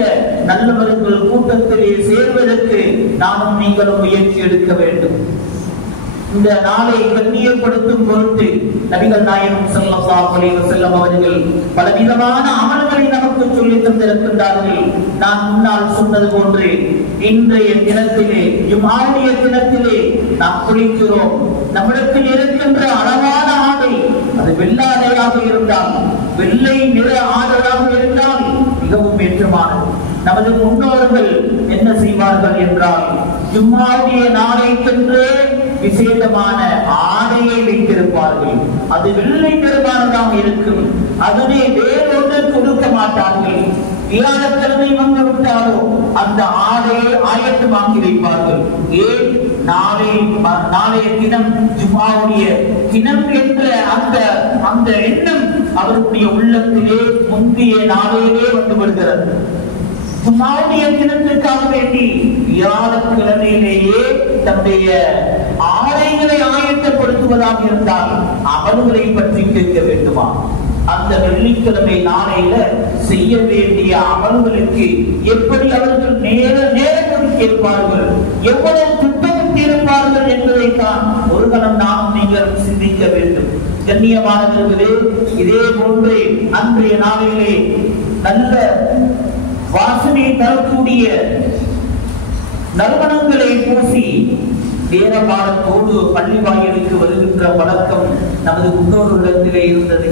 நல்லவர்கள் கூட்டத்திலே சேர்வதற்கு நானும் நீங்களும் முயற்சி எடுக்க வேண்டும். இந்த நாளை கண்ணியப்படுத்தும் பொருட்டு நபிகள் நாயகம் ஸல்லல்லாஹு அலைஹி வஸல்லம் அவர்கள் பலவிதமான அமல்களை நமக்கு சொல்லித் தந்திருக்கின்றார்கள். நான் முன்னால் சொன்னது போன்று இன்றைய தினத்திலே, ஜும்ஆவுடைய தினத்திலே நாம் குளிக்கிறோம். நம்மிடத்தில் இருக்கின்ற அழகான ஆடை, அது வெள்ளாடையாக இருந்தால், வெள்ளை நிற ஆடையாக இருந்தால் மிகவும் ஏற்றமானது. நமது முன்னோர்கள் என்ன செய்வார்கள் என்றால், ஜும்ஆவுடைய நாளைக்கென்று விசேஷமான ஆடையை வைத்திருப்பார்கள். அது வெள்ளை நிறமானதாக இருக்கும். அதனை வேறொன்று கொடுக்க மாட்டார்கள். வியாழக்கிழமை வந்து விட்டாலோ அந்த ஆடையை ஆயத்தமாக்கி வைப்பார்கள். ஏன்? நாளைய தினம் ஜும்ஆவுடைய தினம் என்ற அந்த எண்ணம் அவருடைய உள்ளத்திலே முந்தைய நாளையிலே வந்து விடுகிறது. ஜும்ஆவுடைய தினத்திற்காக வேண்டி வியாழக்கிழமையிலேயே தன்னுடைய ஆடைகளை ஆயத்தப்படுத்துவதாக இருந்தால் அமல்களை பற்றி கேட்க வேண்டுமா? அந்த வெள்ளிக்கிழமை நாளையில செய்ய வேண்டிய அமல்களுக்கு எப்படி அவர்கள் நேரம் கேட்பார்கள், எவ்வளவு திட்டமிட்டு இருப்பார்கள் என்பதைத்தான் ஒரு கணம் நாம் நீங்கள் சிந்திக்க வேண்டும். கண்ணியமானவர்களே, இதே போன்றே அன்றைய நாளிலே நல்ல வாசனை தரக்கூடிய நறுமணங்களை பூசி நேரகாலத்தோடு பள்ளி வாயிலுக்கு வருகின்ற வழக்கம் நமது முன்னோர்களிடத்திலே இருந்தது.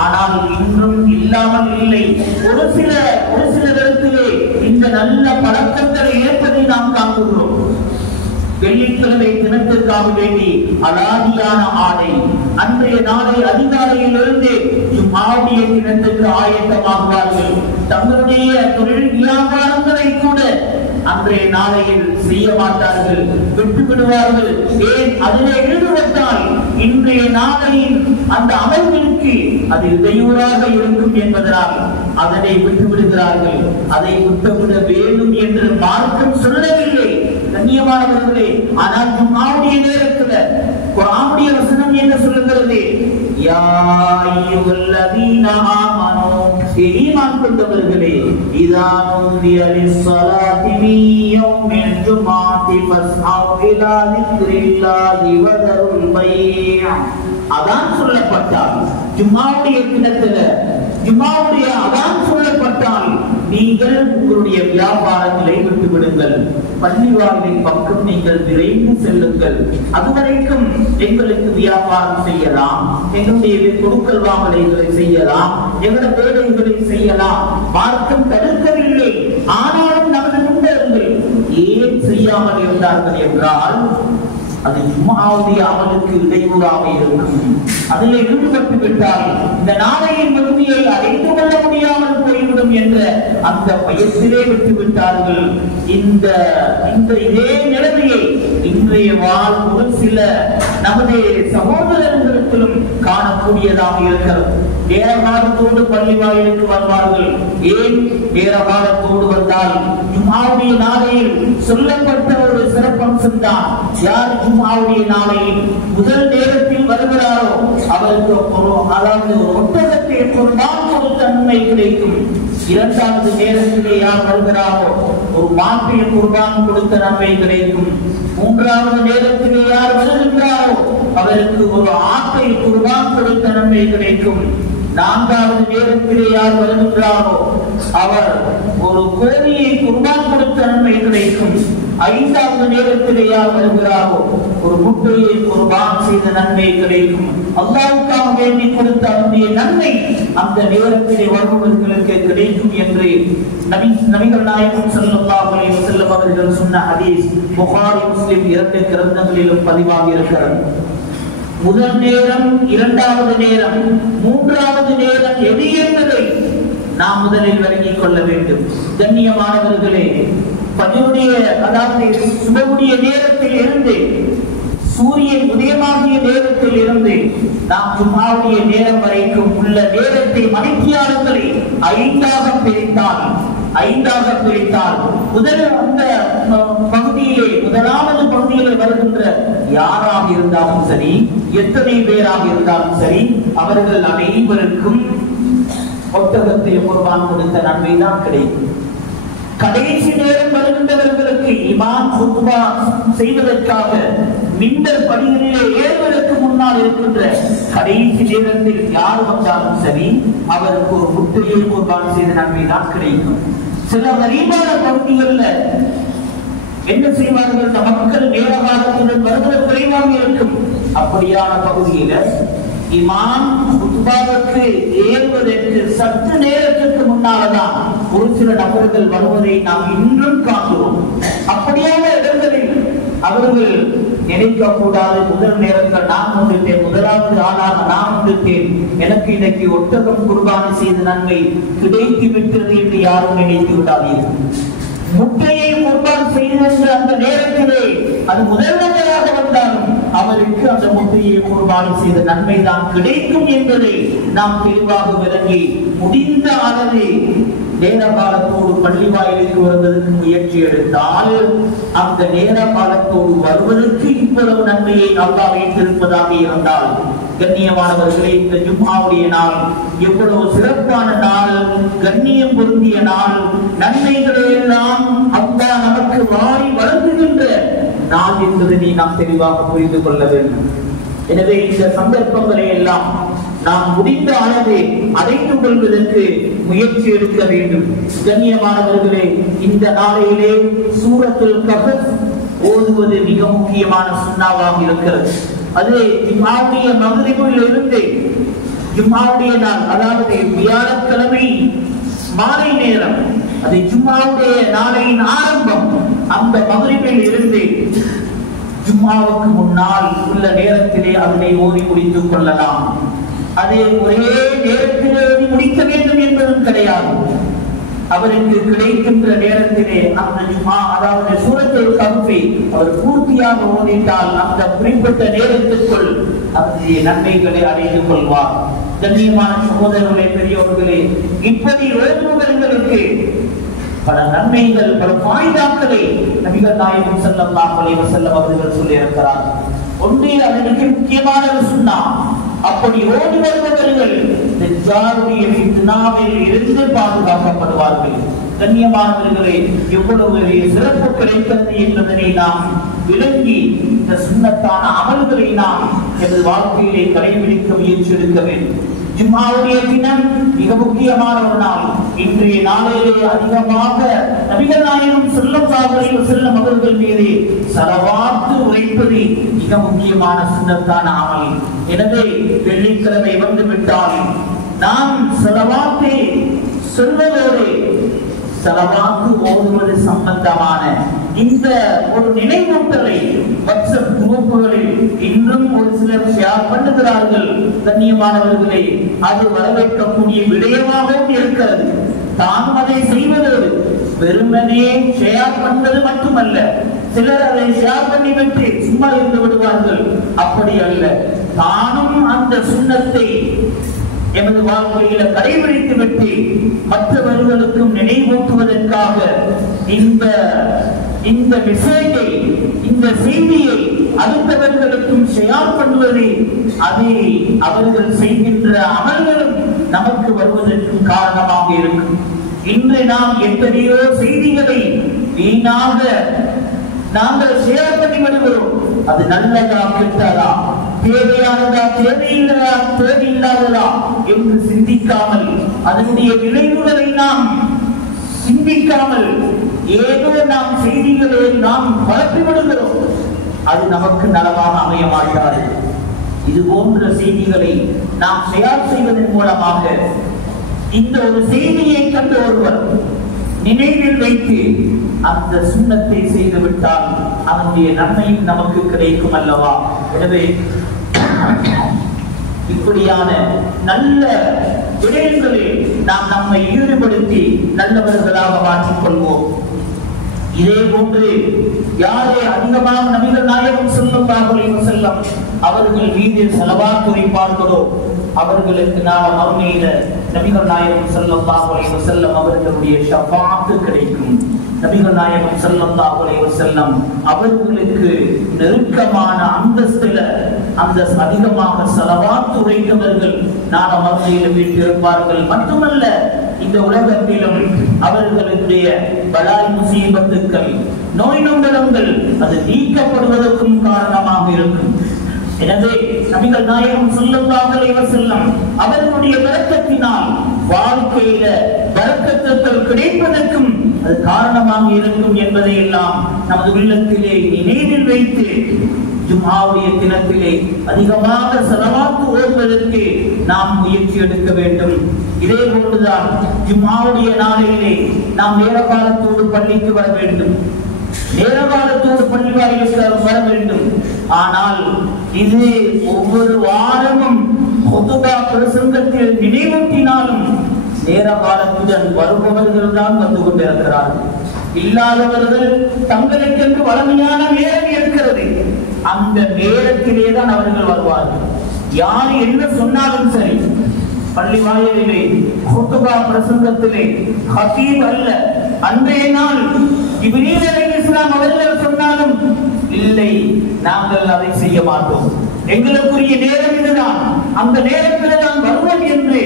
ஆனால் இன்றும் இல்லாமல் இல்லை. ஒரு சிலரிடத்திலே இந்த நல்ல பழக்கங்களை ஏற்பதை நாம் காண்கிறோம். வெள்ளிக்கிழமை தினத்திற்காக வேண்டி அலாதியான ஆடை அன்றைய நாளை அதிகாலையிலிருந்து ஜும்ஆவுடைய தினத்திற்கு ஆயத்தமாகுவார்கள். தங்களுடைய தொழில் வியாபாரங்களை கூட அன்றைய நாளையில் செய்ய மாட்டார்கள், விட்டு விடுவார்கள். ஏன்? அதிலே ஈடுபட்டால் இன்றைய நாளையின் அந்த அமல்களுக்கு அது இடையூறாக இருக்கும் என்பதனால் அதனை விட்டு விடுகிறார்கள். அதை விட்டுவிட வேண்டும் என்று மார்க்கம் சொல்லவில்லை கண்ணியமானவர்களே. ஆனால் ஜும்ஆவுடைய நேரத்தில் குர்ஆனுடைய வசனம் என்ன சொல்லுகிறது? யா அய்யுஹல்லதீன ஆமனூ, ஈமான் கொண்டவர்களே, இதா நுதிய லிஸ்ஸலாத்தி மின் யௌமில் ஜும்ஆத்தி ஃபஸ்அவ் இலா திக்ரில்லாஹி வ தருல் பைஅ. அதான் சொல்லப்பட்டால் ஜும்ஆவுடைய தினத்தில், ஜும்ஆவுடைய அதான் சொல்லப்பட்டால் நீங்கள் உங்களுடைய வியாபாரங்களை விட்டு விடுங்கள், பள்ளிவாசலின் பக்கம் நீங்கள் விரைந்து செல்லுங்கள். அதுவரைக்கும் எங்களுக்கு வியாபாரம் செய்யலாம், எங்களுடைய கொடுக்கல் வாங்கலை செய்யலாம், எங்களுடைய வேலைகளை செய்யலாம், மார்க்கம் தடுக்கவில்லை. ஆனாலும் நமது முன்னோர்கள் ஏன் செய்யாமல் இருந்தார்கள் என்றால், அது ஜும்ஆவுடைய அமலுக்கு இடையூறாக இருக்கும். அதில் ஈடுபட்டு விட்டால் இந்த நாளையின் மகிமையை அறிந்து கொள்ள முடியாமல் போய்விடும் என்ற அந்த பயத்திலே விட்டு விட்டார்கள். இந்த இதே நிலைமையை இன்றைய ஒரு சில நமது சகோதரர்களுக்கும் காணக்கூடியதாக இருக்கிறது. நேரகாலத்தோடு பள்ளி வாயிலுக்கு வருவார்கள். ஏன் நேரகாலத்தோடு வந்தால் ஜும்ஆவுடைய நாளையில் சொல்லப்பட்ட ஒரு சிறப்பம்சம் தான். யார் ஜும்ஆவுடைய நாளையில் முதல் நேரத்தில் வருகிறாரோ அவருக்கு அதாவது ஒட்டகத்தை குர்பான் கொடுத்த நன்மை கிடைக்கும். இரண்டாவது நேரத்திலே யார் வருகிறாரோ ஒரு மாட்டை குர்பான் கொடுத்த நன்மை கிடைக்கும். மூன்றாவது நேரத்திலே யார் வருகின்றாரோ அவருக்கு ஒரு ஆட்டை குர்பான் கொடுத்த நன்மை கிடைக்கும். நான்காவது நேரத்திலே யார் வருகின்றாரோ அவர் ஒரு கோழியை குர்பான் கொடுத்த நன்மை கிடைக்கும். ஐந்தாவது நேரத்திலே யார் வருகிறாரோ ஒரு முட்டையை குர்பான் செய்த நன்மை கிடைக்கும். அல்லாஹ்வுக்காக வேண்டி கொடுத்த அந்த நன்மை அந்த நேரத்திலே வருபவர்களுக்கு கிடைக்கும் என்று நபிகள் நாயகம் ஸல்லல்லாஹு அலைஹி வஸல்லம் அவர்கள் சொன்ன ஹதீஸ் புகாரி முஸ்லிம் இரண்டு கிரந்தங்களிலும் பதிவாகி இருக்கிறது. முதல் நேரம், இரண்டாவது நேரம், மூன்றாவது நேரம் எது என்பதை நாம் முதலில் விளங்கிக் கொள்ள வேண்டும். கண்ணியமானவர்களே, ஃபஜ்ருடைய அதாவது சுபஹுடைய நேரத்தில் இருந்து சூரியன் உதயமாகிய நேரத்தில் இருந்து நாம் ஜும்ஆவுடைய நேரம் வரைக்கும் உள்ள நேரத்தை மணித்தியாலங்களை ஐந்தாக பிரித்தால் முதல் அந்த முதலாவது பகுதியிலே வருகின்ற யாராக இருந்தாலும் சரி, எத்தனை பேராக இருந்தாலும் சரி, அவர்கள் அனைவருக்கும் ஒட்டகத்தை குர்பான் கொடுத்த நன்மை தான் கிடைக்கும். கடைசி நேரம் வருகின்றவர்களுக்கு இமாம் குத்பா செய்வதற்காக மிம்பர் படிகளிலே ஏறுவதற்கு முன்னால் இருக்கின்ற கடைசி நேரத்தில் யார் வந்தாலும் சரி அவருக்கு ஒரு முட்டையை குர்பான் செய்த நன்மை தான் கிடைக்கும். சில கரீபான பகுதிகளில் என்ன செய்வார்கள்? இந்த மக்கள் நேர காலத்துடன் வருகிற குறைவாக இருக்கும். அப்படியான பகுதியில இமாம் குத்பாவுக்கு ஏறுவதற்கு சற்று நேரத்திற்கு முன்னால்தான் ஒரு சில நபர்கள் வருவதை நாம் இன்றும் காண்கிறோம். அப்படியான இடங்களில் அவர்கள் நினைக்க கூடாது, முதல் நேரத்தில் நான் வந்துட்டேன், முதலாவது ஆளாக நான் வந்துட்டேன், எனக்கு இன்னைக்கு ஒட்டகம் குர்பான் செய்த நன்மை கிடைத்து விட்டது என்று யாரும் நினைத்து விடாதீர்கள். முட்டையை குர்பான் செய்த அந்த நேரத்திலே அது முதல் நன்மையாக வந்தாலும் அவருக்கு அந்த முட்டையை குர்பான் செய்த நன்மை தான் கிடைக்கும் என்பதை நாம் தெளிவாக விளங்கி முடிந்த அளவு நேர காலத்தோடு பள்ளி வாயிலுக்கு வருவதற்கு முயற்சி எடுத்தால் அந்த நேர காலத்தோடு வருவதற்கு இவ்வளவு நன்மையை அல்லாஹ் வைத்திருப்பதாக இருந்தால், கண்ணியமானவர்களே, இந்த ஜும்ஆவுடைய நாள் எவ்வளவு சிறப்பான நாள், கண்ணியம் பொருந்திய நாள், நன்மைகளை எல்லாம் அல்லாஹ் நமக்கு வாரி வழங்குகின்ற நாள் என்பதை நாம் தெளிவாக புரிந்து கொள்ள வேண்டும். எனவே இந்த சந்தர்ப்பங்களை எல்லாம் நாம் முடிந்த அளவு அடைந்து கொள்வதற்கு முயற்சி எடுக்க வேண்டும். கண்ணியமானவர்களே, இந்த நாளையிலே சூரத்துல் கஹஃப் ஓதுவது மிக முக்கியமான சுன்னாவாக இருக்கிறது. அது ஜும்ஆவுடைய மக்ரிபில் இருந்து ஜும்ஆவுடைய நாள், அதாவது வியாழக்கிழமை மாலை நேரம், அது ஜும்ஆவுடைய நாளையின் ஆரம்பம். அந்த மக்ரிபில் இருந்து ஜும்ஆவுக்கு முன்னால் உள்ள நேரத்திலே அதனை ஓதி முடித்துக் கொள்ளலாம். அதை ஒரே நேரத்திலே ஓதி முடிக்க வேண்டும் என்பதும் கிடையாது. அவருக்கு கிடைக்கின்ற நேரத்திலே அந்த ஜும்ஆ அதாவது சூரத்துல் கஹ்ஃபை அவர் பூர்த்தியாக ஓதிட்டால் அந்த குறிப்பிட்ட நேரத்திற்குள் அவருடைய நன்மைகளை அடைந்து கொள்வார். கண்ணியமான சகோதரர்களே, பெரியோர்களே, இப்படி ஓதுபவர்களுக்கு பல நன்மைகள், பல ஃபாயிதாக்களை நபிகள் நாயகம் ஸல்லல்லாஹு அலைஹி வஸல்லம் அவர்கள் சொல்லி இருக்கிறார். ஒன்றில் அது மிக முக்கியமான ஒரு சுன்னா. அப்படி ஓடி வருபவர்கள் தஜ்ஜாலுடைய ஃபித்னாவில் இருந்து பாதுகாக்கப்படுவார்கள். கண்ணியமானவர்களே, எவ்வளவு சிறப்பு கிடைக்கிறது என்பதனை நாம் விளங்கி இந்த சுன்னத்தான அமல்களை நாம் எனது வாழ்க்கையிலே கடைபிடிக்க முயற்சி எடுக்க வேண்டும். ஜும்ஆவுடைய தினம் மிக முக்கியமான ஒரு நாள். இன்றைய நாளிலே அதிகமாக நபிகள் நாயகம் ஸல்லல்லாஹு அலைஹி வஸல்லம் அவர்கள் மீது ஸலவாத் உரைப்பது மிக முக்கியமான சுன்னத்தான அமல். எனவே வெள்ளிக்கிழமை வந்துவிட்டால் நாம் ஸலவாத்தை சொல்வதோடு ஸலவாத் ஓதுவது சம்பந்தமான இந்த ஒரு நினைவூட்டலை வாட்ஸ்அப் குரூப்புகளில் இன்றும் ஒரு சிலர் ஷேர் பண்ணுகிறார்கள். கண்ணியமானவர்களே, அது வரவேற்கக்கூடிய விடயமாகவும் இருக்கிறது. தானும் அதை செய்வதோடு வெறுமனே ஷேர் பண்ணுவது மட்டுமல்ல, சிலர் அதை ஷேர் பண்ணிவிட்டு சும்மா இருந்து விடுவார்கள். அப்படி அல்ல, தானும் அந்த சுன்னத்தை எமது வாழ்க்கையில கடைபிடித்து விட்டு மற்றவர்களுக்கும் நினைவூட்டுவதற்காக இந்த மெசேஜை, இந்த செய்தியை அடுத்தவர்களுக்கும் ஷேர் பண்ணுவதை, அதை அவர்கள் செய்கின்ற அமல்களும் நமக்கு வருவதற்கும் காரணமாக இருக்கும். இன்று நாம் எத்தனையோ செய்திகளை வீணாக நாங்கள் ஷேர் பண்ணி வருகிறோம். அது நல்லதா கெட்டதா, தேவையானதா தேவையில்லாததா என்று சிந்திக்காமல், அதனுடைய விளைவுகளை நாம் சிந்திக்காமல் ஏதோ நாம் செய்திகளை நாம் பரப்பி விடுகிறோம். அது நமக்கு நலமாக அமைய மாட்டாது. இது போன்ற செய்திகளை நாம் ஷேர் செய்வதன் மூலமாக இந்த ஒரு செய்தியை கண்டு ஒருவர் நினைவில் வைத்து அந்த சுண்ணத்தை செய்துவிட்டால் அதனுடைய நன்மையும் நமக்கு கிடைக்கும் அல்லவா? எனவே இப்படியான நல்ல விடயங்களில் நாம் நம்மை ஈடுபடுத்தி நல்லவர்களாக மாற்றிக் கொள்வோம். இதே போன்று யாரே அதிகமாக நபிகள் நாயகம் ஸல்லல்லாஹு அலைஹி வஸல்லம் அவர்கள் மீது ஸலவாத் குறைப்பார்களோ அவர்களுக்கு நாம் மறுமையில நபிகள் நாயகம் ஸல்லல்லாஹு அலைஹி வஸல்லம் அவர்களுடைய ஷஃபாஅத் கிடைக்கும். நபிகள் நாயகம் ஸல்லல்லாஹு அலைஹி வஸல்லம் அவர்களுக்கு நெருக்கமான அந்தஸ்தில அந்த அதிகமாக ஸலவாத் உரைத்தவர்கள் நாளை மறுமையில் வீட்டிருப்பார்கள். மட்டுமல்ல, இந்த உலகத்திலும் அவர்களுடைய பலாய் முசீபத்துக்கள், நோய் நொம்பலங்கள் அது நீக்கப்படுவதற்கும் காரணமாக இருக்கும். எனவே நபிகள் நாயகம் ஸல்லல்லாஹு அலைஹி வஸல்லம் அவர்களுடைய பரக்கத்தினால் வாழ்க்கையில பரக்கத்துக்கள் கிடைப்பதற்கும் அது காரணமாக இருக்கும் என்பதை எல்லாம் நமது உள்ளத்திலே நினைவில் வைத்து ஜும்ஆவுடைய தினத்திலே அதிகமாக ஸலவாத் ஓதுவதற்கு நாம் முயற்சி எடுக்க வேண்டும். இதே போன்றுதான் ஜும்ஆவுடைய நாளிலே நாம் நேர காலத்தோடு பள்ளிக்கு வர வேண்டும், நேர காலத்தோடு பள்ளி வாயிலுக்கு வர வேண்டும். ஆனால் இது ஒவ்வொரு வாரமும் ஹுதுபா பிரசங்கத்தில் நினைவூட்டினாலும் நேர காலத்துடன் வருபவர்கள் தான் வந்து கொண்டிருக்கிறார்கள். இல்லாதவர்கள் தங்களுக்கென்று வளமையான நேரம் இருக்கிறது, அந்த நேரத்திலே தான் அவர்கள் வருவார்கள். யார் என்ன சொன்னாலும் சரி, பள்ளி வாயிலே ஹுதுபா பிரசங்கத்திலே ஹதீப் அல்ல, அன்றைய நாள் ஜிப்ரீல் அலைஹிஸ்ஸலாம் அவர்கள் சொன்னாலும் இல்லை, நாங்கள் அதை செய்ய மாட்டோம், எங்களுக்குரிய நேரம் இதுதான், அந்த நேரத்தில் தான் வருவோம் என்று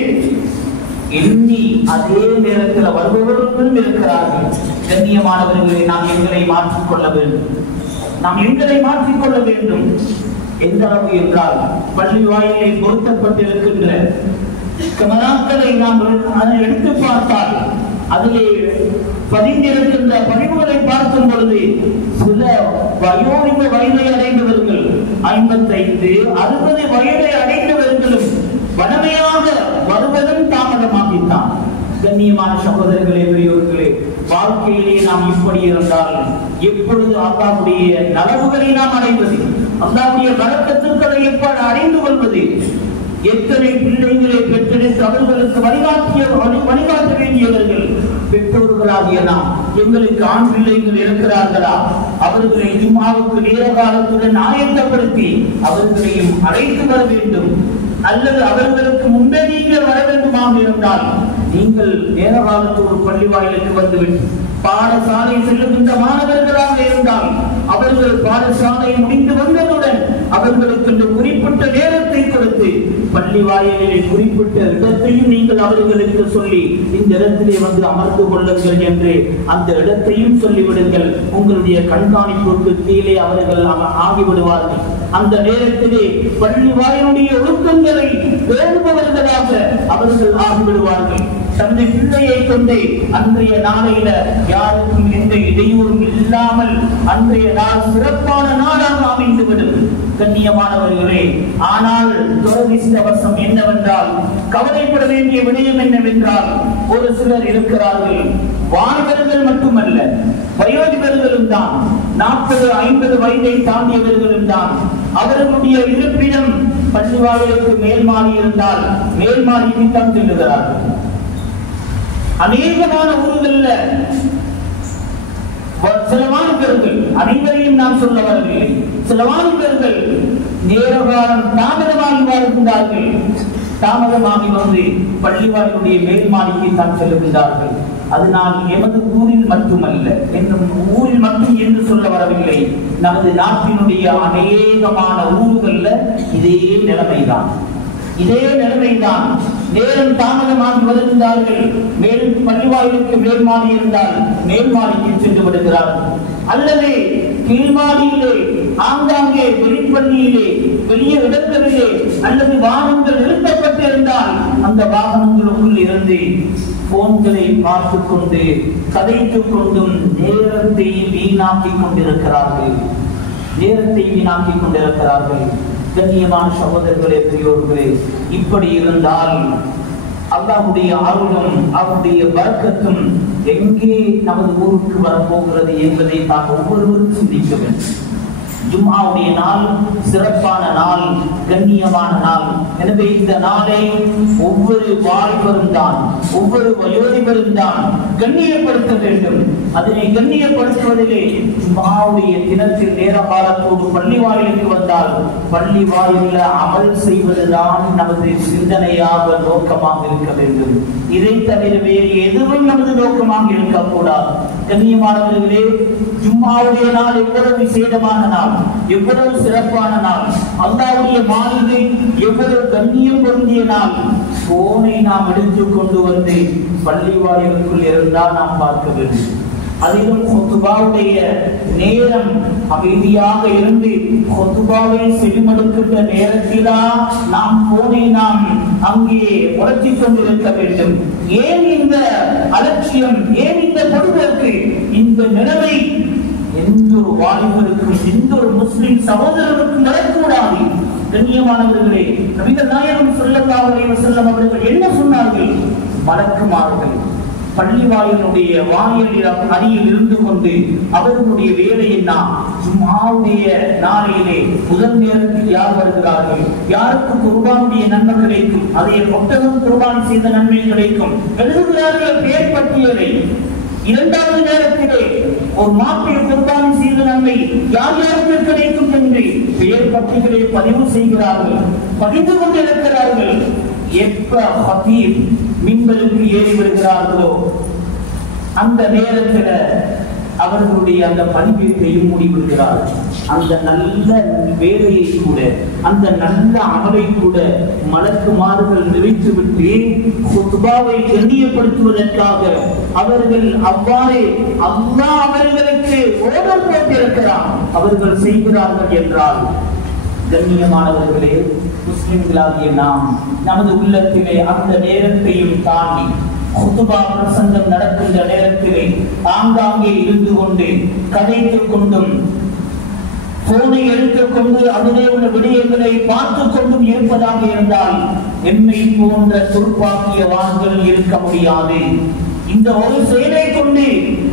எண்ணி அதே நேரத்தில் வருபவர்களும் இருக்கிறார்கள். கண்ணியமானவர்களை நாம் எங்களை மாற்றிக்கொள்ள வேண்டும், நாம் எங்களை மாற்றிக்கொள்ள வேண்டும். எந்த அளவு என்றால் பள்ளி வாயிலை பொருத்தப்பட்டிருக்கின்ற கமராக்களை நாம் எடுத்து பார்த்தால் அதிலே பதிந்திருக்கின்ற பதிவுகளை பார்க்கும் பொழுது சில வயோதிக வயதை அடைந்தவர்கள், 55, 60 வயதை அடைந்தவர்களும் வடமையாக வருவதும் தாமதமாகித்தான். கண்ணியமான சகோதரர்களே, பெரியோர்களே, வாழ்க்கையிலே நாம் இப்படி இருந்தால் எப்பொழுது அல்லாஹ்வுடைய நலவுகளை நாம் அடைவது, அல்லாஹ்வுடைய பரக்கத்துக்களை எப்படி அடைந்து கொள்வது? எத்தனை பிள்ளைகளை பெற்றெடுத்து அவர்களுக்கு வழிகாட்ட வேண்டியவர்கள் பெற்றோர்களாகிய நாம். எங்களுக்கு ஆண் பிள்ளைகள் இருக்கிறார்களா? அவர்களை ஜும்ஆவுக்கு நேர காலத்துடன் ஆயத்தப்படுத்தி அவர்களையும் அழைத்து வர வேண்டும். அல்லது அவர்களுக்கு முன்பே நீங்கள் வர வேண்டுமாக இருந்தால் நீங்கள் நேர காலத்தோடு பள்ளி வாயிலுக்கு வந்துவிட்டு பாடசாலை செல்லுகின்ற மாணவர்களாக இருந்தால் அவர்கள் பாடசாலை முடிந்து வந்ததுடன் அவர்களுக்கு குறிப்பிட்ட நேரத்தை கொடுத்து பள்ளி வாயிலில் குறிப்பிட்ட இடத்தையும் நீங்கள் அவர்களுக்கு சொல்லி இந்த இடத்திலே வந்து அமர்ந்து கொள்ளுங்கள் என்று அந்த இடத்தையும் சொல்லிவிடுங்கள். உங்களுடைய கண்காணிப்புக்கு கீழே அவர்கள் ஆகிவிடுவார்கள். அந்த நேரத்திலே பள்ளி வாயிலுடைய ஒழுக்கங்களை பேணுபவர்களாக அவர்கள் ஆகிவிடுவார்கள். தன்னுடைய பிள்ளையை கொண்டு அன்றைய நாளையில யாருக்கும் எந்த இடையூறும் இல்லாமல் அன்றைய நாள் சிறப்பான நாளாக அமைந்துவிடும். கண்ணியமானவர்களே, ஆனால் துரதிர்ஷ்டவசம் என்னவென்றால், கவலைப்பட வேண்டிய விடயம் என்னவென்றால், ஒரு சிலர் இருக்கிறார்கள், வாலிபர்கள் மட்டும் மட்டுமல்ல, வயோதிபர்களும் தான், 40-50 வயதை தாண்டியவர்களும் தான். அவர்களுடைய இருப்பிடம் பள்ளிவாயிலுக்கு மேல்மாடி இருந்தால் மேல்மாடிக்கு தான் செல்லுகிறார்கள். அநேகமான ஊர்கள்ல சில வாலிபர்கள், அனைவரையும் நான் சொல்ல வரவில்லை, சில வாலிபர்கள் நேரகாலம் தாமதமாகி வாழ்கின்றார்கள். தாமதமாகி வந்து பள்ளிவாயிலுடைய மேல்மாடிக்கு தான் செல்லுகின்றார்கள். அது நான் எமது ஊரில் மட்டுமல்ல, என்றும் ஊரில் மட்டும் என்று சொல்ல வரவில்லை, நமது நாட்டினுடைய அநேகமான ஊர்கள்ல இதே நிலைமைதான். நேரம் தாமதமாகி வருகின்றார்கள். மேலும் பள்ளிவாயிலுக்கு மேல்மாடி இருந்தால் மேல்மாடிக்கு சென்று விடுகிறார்கள். அல்லது கீழ்மாடியிலே, ஆங்காங்கே வெளிப்பள்ளியிலே, பெரிய இடங்களிலே அல்லது வாகனங்கள் நிறுத்தப்பட்டிருந்தால் அந்த வாகனங்களுக்குள் இருந்து போன்களை பார்த்துக் கொண்டு கதைத்துக் கொண்டும் நேரத்தை வீணாக்கிக் கொண்டிருக்கிறார்கள். கண்ணியமான சகோதரர்களே, பெரியோர்களே, இப்படி இருந்தால் அல்லாஹ்வுடைய அருளும் அவருடைய பரக்கத்தும் எங்கே நமது ஊருக்கு வரப்போகிறது என்பதை தான் ஒவ்வொருவரும் சிந்திக்க வேண்டும். ஜும்ஆவுடைய நாள் சிறப்பான நாள், கண்ணியமான நாள். எனவே இந்த நாளை ஒவ்வொரு வாலிபரும் தான், ஒவ்வொரு வயோதிபரும் தான் கண்ணியப்படுத்த வேண்டும். அதனை கண்ணியப்படுத்துவதிலே ஜும்ஆவுடைய தினத்தில் நேர காலத்தோடு பள்ளி வாயிலுக்கு வந்தால் பள்ளி வாயில அமல் செய்வதுதான் நமது சிந்தனையாக, நோக்கமாக இருக்க வேண்டும். இதை தவிர வேறு எதுவும் நமது நோக்கமாக இருக்கக்கூடாது. கண்ணியமானவர்களே, ஜும்ஆவுடைய நாள் எவ்வளவு விசேடமான நாள், எவ்வளவு சிறப்பான நாள், அல்லாஹ்வுடைய மாளிகை எவ்வளவு கண்ணியம் பொருந்திய நாள். போனை நாம் எடுத்துக் கொண்டு வந்து பள்ளி வாயிலுக்குள் இருந்தால் நாம் பார்க்க வேண்டும். அதிலும் ஹுத்பாவுடைய நேரம் அமைதியாக இருந்து ஹுத்பாவை செவிமடுக்கின்ற நேரத்திலா நாம் போனை நாம் அங்கே உரைச்சிக் கொண்டிருக்க வேண்டும். ஏன் இந்த அலட்சியம், ஏன் இந்த பொறுப்பேற்கு? இந்த நிலைமை எந்த ஒரு வாலிபருக்கும், எந்த ஒரு முஸ்லிம் சகோதரருக்கும் நடக்கூடாது. கண்ணியமானவர்களே, நபிகள் நாயகம் ஸல்லல்லாஹு அலைஹி வஸல்லம் அவர்கள் என்ன சொன்னார்கள்? மலக்குமார்கள் பள்ளி வாயிலுடைய வாயிலில் அருகில் இருந்து கொண்டு அவர்களுடைய வேலை என்ன? ஜும்ஆவுடைய நாளிலே முதல் நேரத்தில் யார் வருகிறார்கள், யாருக்கு குர்பானுடைய நன்மை கிடைக்கும், அதை ஒட்டகம் குர்பான் செய்த நன்மை கிடைக்கும், எழுதுகிறார்கள் பெயர் பட்டியலை. இரண்டாவது நேரத்திலே ஒரு மாட்டை குர்பானி செய்த நன்மை யார் யாருக்கு கிடைக்கும் என்று பெயர் பட்டியலை பதிவு செய்கிறார்கள், பதிந்து கொண்டிருக்கிறார்கள். எப்ப ஹதீப் மின்பருக்கு ஏறி வருகிறார்களோ அந்த நேரத்தில் அவர்களுடைய அந்த பதிவேற்றையும் முடிவிடுகிறார்கள். அந்த நல்ல வேலையை கூட, அந்த நல்ல அமலை கூட மலக்குமார்கள் நிறைத்துவிட்டு ஹுத்பாவை கண்ணியப்படுத்துவதற்காக அவர்கள் அவ்வாறே அல்லாஹ் அவர்களுக்கு ஓடர் போட்டிருக்கிறார், அவர்கள் செய்கிறார்கள் என்றால், கண்ணியமானவர்களே, முஸ்லிம்களாகிய நாம் நமது உள்ளத்திலே அந்த நேரத்தையும் தாண்டி ஹுத்பா பிரசங்கம் நடக்கின்ற நேரத்திலே ஆங்காங்கே இருந்து கொண்டு கதைத்துக் கொண்டும் போனை எடுத்துக் கொண்டு அதிலே உள்ள விடயங்களை பார்த்துக் கொண்டும் இருப்பதாக இருந்தால் எம்மை போன்ற துர்ப்பாக்கியவான்கள் இருக்க முடியாது. இந்த ஒரு செயலை கொண்டு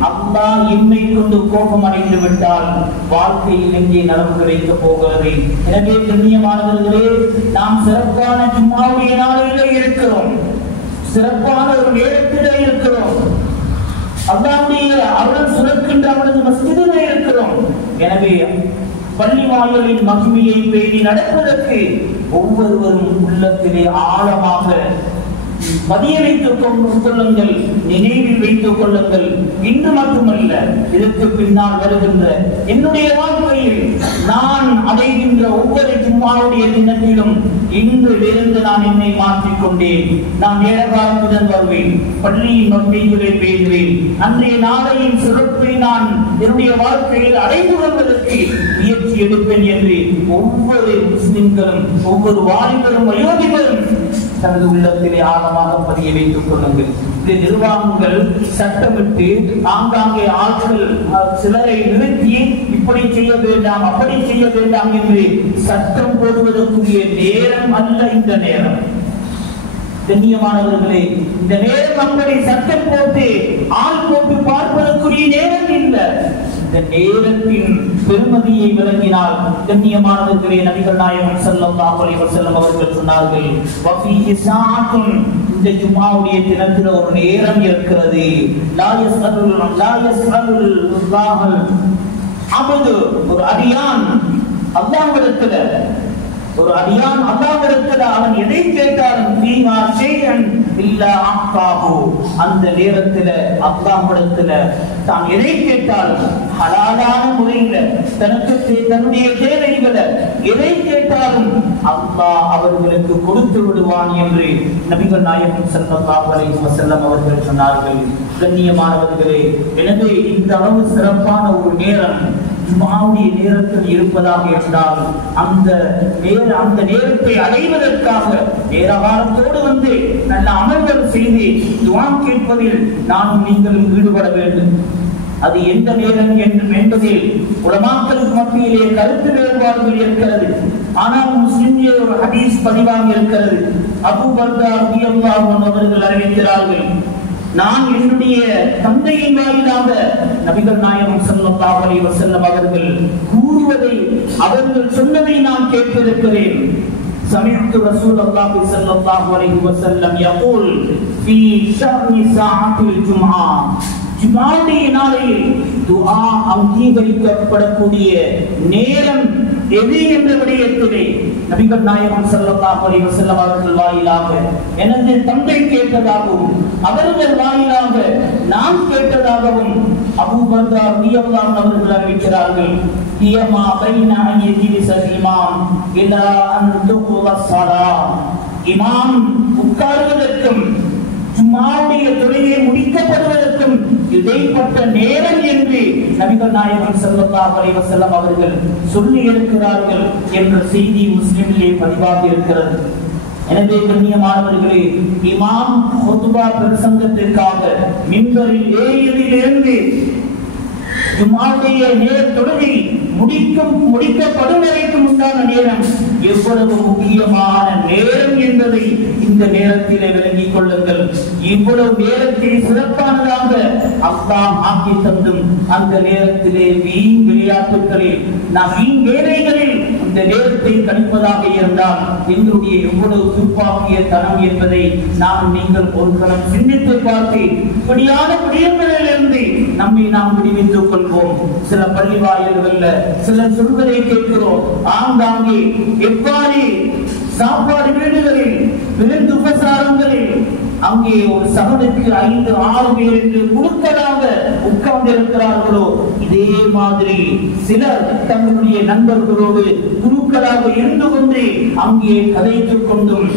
அல்லாஹ் எம்மை கொண்டு கோபம் அடைந்து விட்டால் வாழ்க்கையில் எங்கே நலவு கிடைக்க போகிறது? எனவே கண்ணியமானவர்களே, நாம் சிறப்பான ஜும்ஆவுடைய நாளிலே இருக்கிறோம், சிறப்பான ஒரு நேரத்திலே இருக்கிறோம், அல்லாஹ்வுடைய அருள் சுரக்கின்ற அவனது மஸ்ஜிதிலே இருக்கிறோம். எனவே பள்ளி வாயிலின் மகிமையை பேணி நடப்பதற்கு ஒவ்வொருவரும் உள்ளத்திலே ஆழமாக பதிய வைத்துக் கொள்ளுங்கள், நினைவில் வைத்துக் கொள்ளுங்கள். இன்று மட்டுமல்ல, இதற்கு பின்னால் வருகின்ற என்னுடைய வாழ்க்கையில் நான் அடைகின்ற ஒவ்வொரு ஜும்ஆவுடைய தினத்திலும் இன்றிலிருந்து நான் என்னை மாற்றிக்கொண்டேன். நான் நேரகாலத்துடன் வருவேன், பள்ளியின் நன்மைகளை பேசுவேன், அன்றைய நாளையின் சிறப்பை நான் என்னுடைய வாழ்க்கையில் அடைந்து கொள்வதற்கு முயற்சி எடுப்பேன் என்று ஒவ்வொரு முஸ்லிம்களும், ஒவ்வொரு வாலிபரும், வயோதிபரும் தனது உள்ளத்திலே ஆழமாக பதிய வைத்துக் கொள்ளுங்கள். இந்த நிர்வாகங்கள் சட்டமிட்டு ஆங்காங்கே ஆட்கள் சிலரை நிறுத்தி இப்படி செய்ய வேண்டாம், அப்படி செய்ய வேண்டாம் என்று சட்டம் போடுவதற்குரிய நேரம் அல்ல இந்த நேரம். கண்ணியமானவர்களே, இந்த நேரம் அப்படி சட்டம் போட்டு ஆள் போட்டு பார்ப்பதற்குரிய அதுக்குரிய நேரம் இல்லை. இந்த நேரத்தின் பெருமதியை விளங்கினால் கண்ணியமானவர்களே, நபிகள் நாயகம் ஸல்லல்லாஹு அலைஹி வஸல்லம் அவர்கள் சொன்னார்கள், வஃபீஹி ஸாஅத்துன், இந்த ஜும்ஆவுடைய தினத்தில் ஒரு நேரம் இருக்கிறது. லா யஸ்அலுல் அப்து, ஒரு அடியான் அல்லாஹ்விடத்தில் அவன் எதை கேட்டாலும் ஃபீமா ஷைஅன் இல்லா அஃதாஹு, அந்த நேரத்தில் அல்லாஹ்விடத்தில் தான் எதை கேட்டாலும் ஹலாலான முறையில் தன்னுடைய தேவைகளை எதை கேட்டாலும் அல்லாஹ் அவர்களுக்கு கொடுத்து விடுவான் என்று நபிகள் நாயகம் ஸல்லல்லாஹு அலைஹி வஸல்லம் அவர்கள் சொன்னார்கள். கண்ணியமானவர்களே, எனவே இந்த அளவு சிறப்பான ஒரு நேரம் ஜும்ஆவுடைய நேரத்தில் இருப்பதாக இருந்தால் அந்த நேரத்தை அடைவதற்காக நேரகாலத்தோடு வந்து நல்ல அமல்கள் செய்து துஆ கேட்பதில் நானும் நீங்களும் ஈடுபட வேண்டும். அது எந்த நேரம் என்பதில் உலமாக்களுக்கு மத்தியிலே கருத்து வேறுபாடுகள் இருக்கிறது. ஆனால் முஸ்லிமிலே ஒரு ஹதீஸ் பதிவாக இருக்கிறது. அபூ பர்தா ரலியல்லாஹு அன்ஹு அவர்கள் அறிவிக்கிறார்கள், நான் என்னுடைய தந்தையின் வாயிலாக நபிகள் நாயகம் ஸல்லல்லாஹு அலைஹி வஸல்லம் அவர்கள் கூறுவதை, அவர்கள் சொன்னதை நான் கேட்டிருக்கிறேன். سمعت رسول الله صلى الله عليه وسلم يقول في شأن ساعة الجمعة, ஜும்ஆவுடைய நாளில் துஆ அங்கீகரிக்கப்படக்கூடிய நேரம் எது என்ற விடயத்திலே நபிகள் நாயகம் ஸல்லல்லாஹு அலைஹி வஸல்லம் அவர்கள் வாயிலாக எனது தந்தை கேட்டதாகவும் அவர்கள் வாயிலாக நான் கேட்டதாகவும் அபூ பர்தா ரலியல்லாஹு அன்ஹு அவர்கள் அறிவிக்கிறார்கள். ஹியமா பைன அய்யிதில் இமாம் இலா அன் துகுல ஸலா, இமாம் உட்கார்வதற்கும் ஜும்ஆவுடைய தொழுகை முடிக்கப்படுவதற்கும் இடைப்பட்ட நேரம் என்று நபிகள் நாயகம் ஸல்லல்லாஹு அலைஹி வஸல்லம் அவர்கள் சொல்லி இருக்கிறார்கள் என்ற செய்தி முஸ்லிமிலே பதிவாகி இருக்கிறது. எனவே கண்ணியமானவர்களே, இமாம் ஹுத்பா பிரசங்கத்திற்காக மிம்பரில் ஏறியதிலிருந்து ஜும்ஆவுடைய தொழுகை முடிக்கப்படும் வரைக்கும் உண்டான நேரம் எவ்வளவு முக்கியமான நேரம் என்பதை இந்த நேரத்திலே விளங்கிக் கொள்ளுங்கள். இவ்வளவு நேரத்தை சிறப்பானதாக அல்லாஹ் ஆக்கி தந்தும் அந்த நேரத்திலே வீண் விளையாட்டுகளில் வீண் வேலைகளில் இந்த நேரத்தை கணிப்பதாக இருந்தால் எங்களுடைய எவ்வளவு துப்பாக்கிய தனம் என்பதை நீங்கள் ஒரு கணம் சிந்தித்து பார்த்து இப்படியான விடயங்களிலிருந்து நம்மை நாம் விடுவித்துக் கொள்வோம். சில பள்ளி வாயில்கள்ல சிலர் சொல்வதை கேட்கிறோம். ஆங்காங்கே எவ்வாறு சாப்பாடு வீடுகளில் விருந்து உபசாரங்களில் அங்கே ஒரு சகனுக்கு 5-6 பேர் என்று குழுக்களாக உட்கார்ந்து இருக்கிறார்களோ, இதே மாதிரி சிலர் தங்களுடைய நண்பர்களோடு குழுக்களாக இருந்து கொண்டு அங்கே கதைத்துக் கொண்டும்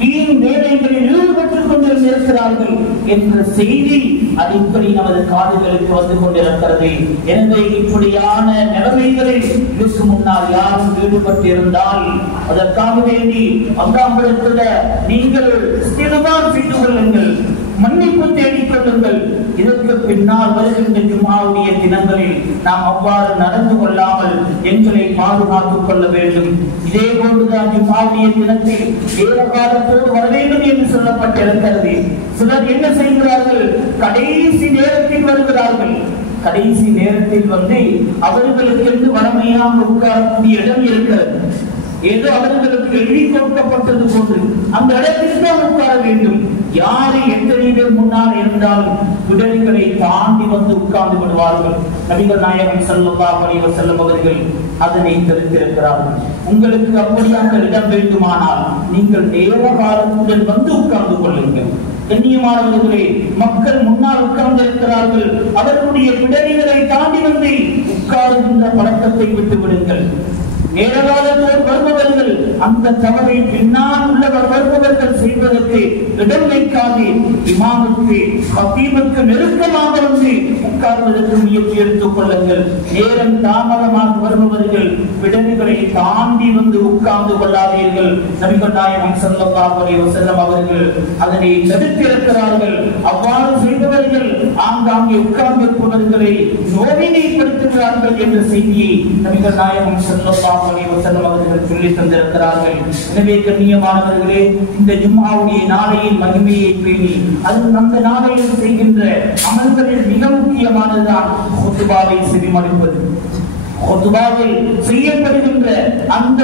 வீண் வேலைகளில் ஈடுபட்டுக் கொண்டிருக்கிறார்கள் என்ற செய்தி அடிக்கடி நமது காதுகளுக்கு வந்து கொண்டிருக்கிறது. எனவே இப்படியான நிலைமைகளில் இதற்கு முன்னால் யாரும் ஈடுபட்டு இருந்தால் அதற்காக வேண்டி அல்லாஹ்விடத்தில் நீங்கள் இஸ்திக்ஃபார் செய்து கொள்ளுங்கள், மன்னிப்பு தேடிக் கொள்ளுங்கள். இதற்கு பின்னால் வருகின்ற ஜும்ஆவுடைய தினங்களில் நாம் அவ்வாறு நடந்து கொள்ளாமல் எங்களை பாதுகாத்துக் கொள்ள வேண்டும். இதே போன்றுதான் ஜும்ஆவுடைய தினத்தில் வேற காலத்தோடு வர வேண்டும் என்று சொல்லப்பட்டிருக்கிறது. சிலர் என்ன செய்கிறார்கள், கடைசி நேரத்தில் வருகிறார்கள். கடைசி நேரத்தில் வந்து அவர்களுக்கு வளமையாக உட்காரக்கூடிய இடம் இருக்கிறது. ஏதோ அவர்களுக்கு எழுதி கொடுக்கப்பட்டது போன்று அந்த இடத்தில் தான் உட்கார வேண்டும். யாரு எத்தனை பேர் முன்னால் இருந்தாலும் விடல்களை தாண்டி வந்து உட்கார்ந்து விடுவார்கள். நபிகள் நாயகம் ஸல்லல்லாஹு அலைஹி வஸல்லம் அவர்கள் அதனை தடுத்திருக்கிறார்கள். உங்களுக்கு அப்படியான இடம் வேண்டுமானால் நீங்கள் நேர காலத்துடன் வந்து உட்கார்ந்து கொள்ளுங்கள். கண்ணியமானவர்களே, மக்கள் முன்னால் உட்கார்ந்து இருக்கிறார்கள், அவர்களுடைய விடல்களை தாண்டி வந்து உட்காருகின்ற பழக்கத்தை விட்டு விடுங்கள். நேரகாலத்தோடு வருபவர்கள் அந்த தவறை பின்னால் உள்ளவர் வருபவர்கள் செய்வதற்கு இடம் வைக்காது இமாமுக்கு ஹதீபுக்கு நெருக்கமாக வந்து உட்கார்வதற்கு முயற்சி எடுத்துக் கொள்ளுங்கள். நேரம் தாமதமாக வருபவர்கள் விடல்களை தாண்டி வந்து உட்கார்ந்து கொள்ளாதீர்கள். நபிகள் நாயகம் ஸல்லல்லாஹு அலைஹி வஸல்லம் அவர்கள் அதனை தடுத்திருக்கிறார்கள். அவ்வாறு செய்தவர்கள் ஆங்காங்கே உட்கார்ந்திருப்பவர்களை நோவினைப்படுத்துகிறார்கள் என்ற செய்தியை நபிகள் நாயகம் ஸல்லல்லாஹு அலைஹி வஸல்லம் அவர்கள் சொல்லி தந்திருக்கிறார்கள். எனவே கண்ணியமானவர்களே, இந்த ஜும்ஆவுடைய நாளையின் மகிமையை பேணி அது அந்த நாளையில் செய்கின்ற அமல்களில் மிக முக்கியமான முக்கியமானதுதான் குத்துபாவை செவிமடுப்பது. குத்துபாவில் செய்யப்படுகின்ற அந்த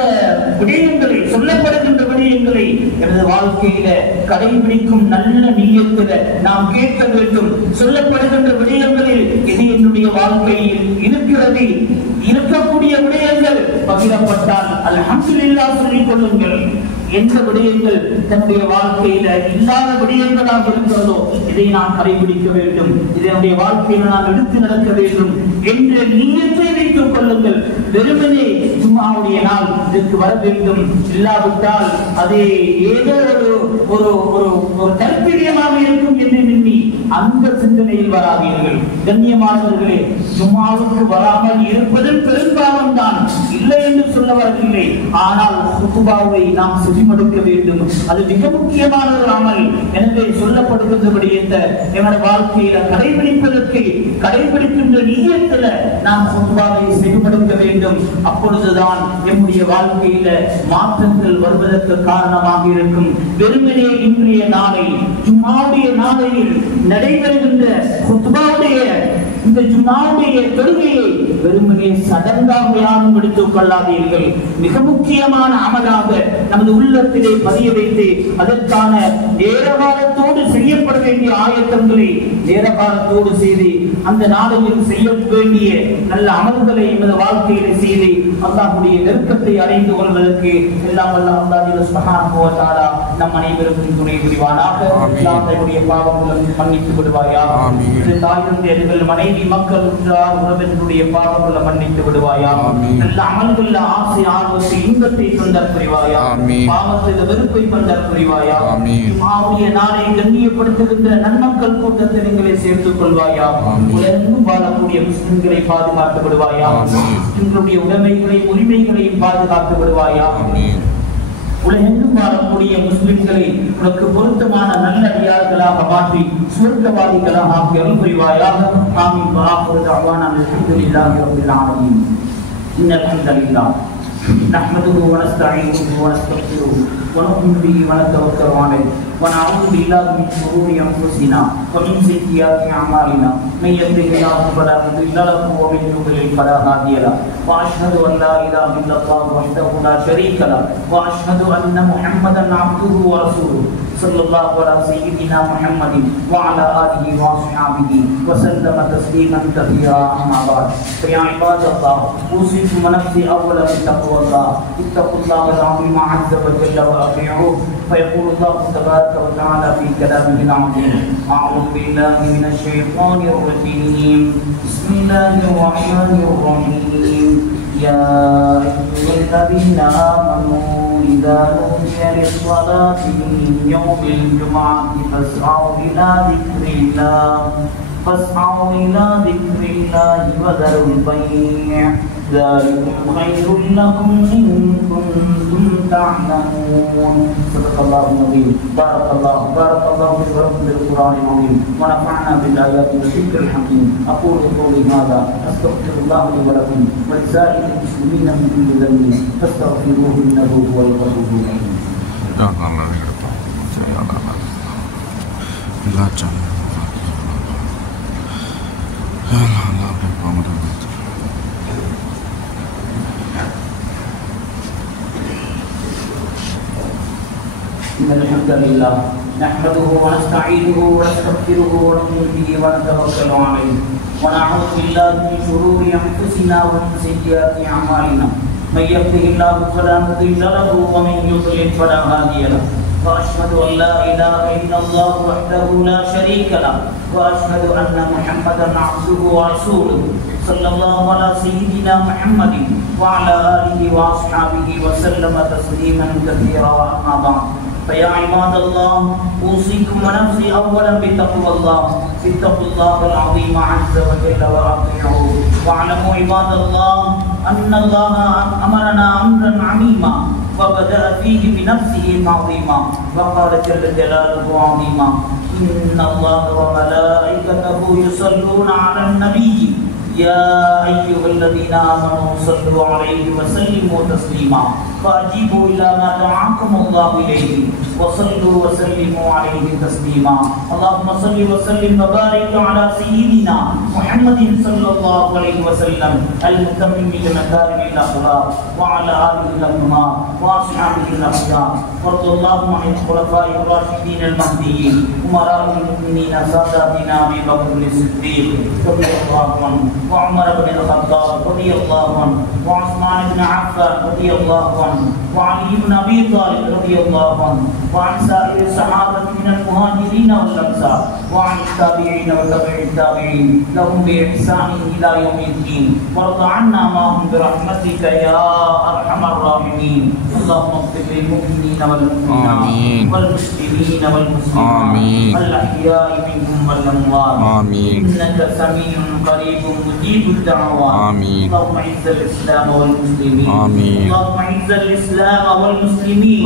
விடயங்களை, சொல்லப்படுகின்ற விடயங்களை எனது வாழ்க்கையில கடைபிடிக்கும் நல்ல நியத்தில நாம் கேட்க வேண்டும். சொல்லப்படுகின்ற விடயங்களில் இது என்னுடைய வாழ்க்கையில் இருக்கிறது, இருக்கக்கூடிய விடயங்கள் பகிரப்பட்டால் அல்ஹம்துலில்லாஹ் சொல்லிக் கொள்ளுங்கள். எந்த விடயங்கள் தன்னுடைய வாழ்க்கையில இல்லாத விடயங்களாக இருக்கிறதோ இதை நான் கடைபிடிக்க வேண்டும், இதனுடைய வாழ்க்கையில நான் எடுத்து நடக்க வேண்டும் என்ற நியத்தை வைத்துக் கொள்ளுங்கள். வெறுமனே ஜும்ஆவுடைய நாள் இதற்கு வர வேண்டும், இல்லாவிட்டால் அதே ஏதோ ஒரு ஒரு ஒரு தற்பிரியமாக இருக்கும் என்று எண்ணி அந்த சிந்தனையில் வராதீர்கள். கண்ணியமானவர்களே, ஜும்ஆவுக்கு வராமல் இருப்பதில் பெரும்பாலும் தான், இல்லை என்று சொல்ல வரவில்லை. ஆனால் குத்துபாவை நாம் செவிமடுக்க வேண்டும். அது மிக முக்கியமான ஒரு அமல். எனவே சொல்லப்படுகின்றபடி எமது வாழ்க்கையில கடைபிடிக்கின்ற நியத்துல நாம் குத்துபாவை செவிமடுக்க வேண்டும். அப்பொழுதுதான் நம்முடைய வாழ்க்கையில மாற்றங்கள் வருவதற்கு காரணமாக இருக்கும். வெறுமனே இன்றைய நாளை, ஜும்ஆவுடைய நாளையில் நடைபெறுகின்ற குத்துபாவுடைய இந்த ஜும்ஆவுடைய தொழுகையை வெறுமனே சடங்காக யாரும் எடுத்துக் கொள்ளாதீர்கள். மிக முக்கியமான அமலாக நமது உள்ளத்திலே பதிய வைத்து அதற்கான நேரகாலத்தோடு செய்யப்பட வேண்டிய ஆயத்தங்களை நேரகாலத்தோடு செய்து அந்த நாளையில் செய்ய வேண்டிய நல்ல அமல்களை எமது வாழ்க்கையிலே செய்து அல்லாஹ்வுடைய நெருக்கத்தை அடைந்து கொள்வதற்கு எல்லாம் வல்ல அல்லாஹ் சுப்ஹானஹு வ தஆலா நம் அனைவருக்கும் துணை புரிவானாக. அல்லாஹ்வுடைய பாவங்களை மன்னித்து விடுவாயாக. தாயும் தேர்கள் மனைவி மக்கள் உற்றார் உறவினருடைய பாவங்களை மன்னித்து விடுவாயாக. நல்ல அமல்கள் ஆசை ஆர்வத்தை இன்பத்தை தந்தர் புரிவாயாக. பாவத்தில் வெறுப்பை தந்தர் புரிவாயாக. ஜும்ஆவுடைய நாளை கண்ணியப்படுத்துகின்ற நன்மக்கள் கூட்டத்தில் எங்களை சேர்த்துக் கொள்வாயாக. உலகெங்கும் வாழக்கூடிய முஸ்லிம்களை பாதுகாத்து விடுவாயாக. முஸ்லிம்களுடைய உடைமைகளையும் உரிமைகளையும் பாதுகாத்து விடுவாயாக. உலகெங்கும் வாழக்கூடிய முஸ்லிம்களை உனக்கு பொருத்தமான நல்ல அடியார்களாக மாற்றி சுவர்க்கவாதிகளாக ஆக்கி அருள் புரிவாயாக. ஆமீன். வஆகிரு தஅவானா அல்ஹம்துலில்லாஹி ரப்பில் ஆலமீன். இன்னல் ஹம்தலில்லாஹ் نحمده ونستعينه ونستغفره ونؤمن به ونتوكل عليه ونعوذ بالله من شرور انفسنا ومن سيئات اعمالنا من يهده الله فلا مضل له ومن يضلل فلا هادي له واشهد ان لا اله الا الله وحده لا شريك له واشهد ان محمدا عبده ورسوله صلى الله على سيدنا محمد وعلى اله واصحابه وسلم تسليما كثيرا. اما بعد فيا عباد الله اوصيكم ونفسي اولا بتقوى الله. اتقوا الله العظيم عز وجل واطيعوه. فيقول الله تبارك وتعالى في كلامه العظيم: اعوذ بالله من الشيطان الرجيم. بسم الله الرحمن الرحيم. يا ايها الذين امنوا إذا نودي للصلاة من يوم الجمعة فاسعوا إلى ذكر الله وذروا البيع ذلكم خير لكم إن كنتم تعلمون. صدق الله العظيم. بارك الله فيكم بالقرآن العظيم ونفعنا بالآيات والذكر الحكيم. أقول قولي هذا أستغفر الله لي ولكم ولسائر المسلمين من كل ذنب فاستغفروه إنه هو الغفور الرحيم. إن الحمد لله نحمده ونستعينه ونستغفره ونؤمن به ونتوكل عليه ونعوذ بالله من شرور أنفسنا ومن سيئات أعمالنا. من يهده الله فلا مضل له ومن يضلل فلا هادي له. وأشهد أن لا إله إلا الله وحده لا شريك له وأشهد أن محمدا عبده ورسوله صلى الله على سيدنا محمد وعلى آله وأصحابه وسلم تسليما كثيرا. أما بعد فيا عباد الله أوصيكم ونفسي أولا بتقوى الله. اتقوا الله العظيم عز وجل وأطيعوه. واعلموا عباد الله أن الله أمرنا أمرا عظيما وبدأ فيه بنفسه عظيما وقال جل جلاله عظيما: إن الله وملائكته يصلون على النبي يا أيها الذين آمنوا صلوا عليه وسلموا تسليما. فأجيبوا إلى ما دعاكم الله إليه وصلوا وسلموا عليه تسليما. اللهم صل وسلم وبارك على سيدنا محمد صلى الله عليه وسلم المتمم بمكارم الأخلاق وعلى آله الأطهار وأصحابه الأخيار. وارض اللهم عن الخلفاء الراشدين المهديين أمراء المؤمنين ساداتنا أبي بكر الصديق رضي الله عنه وعمر بن الخطاب رضي الله عنه وعثمان بن عفان رضي الله عنه وعلي بن أبي طالب رضي الله عنه وعن سائر الصحابة من المهاجرين والأنصار وعن التابعين وتبع التابعين لهم بإحسان إلى يوم الدين. وارض عنا معهم برحمتك يا أرحم الراحمين. اللهم اغفر للمؤمنين والمؤمنات والمسلمين والمسلمات الأحياء منهم والأموات إنك سميع قريب مجيب الدعوات. اللهم أعز الإسلام والمسلمين. اللهم أعز الإسلام والمسلمين.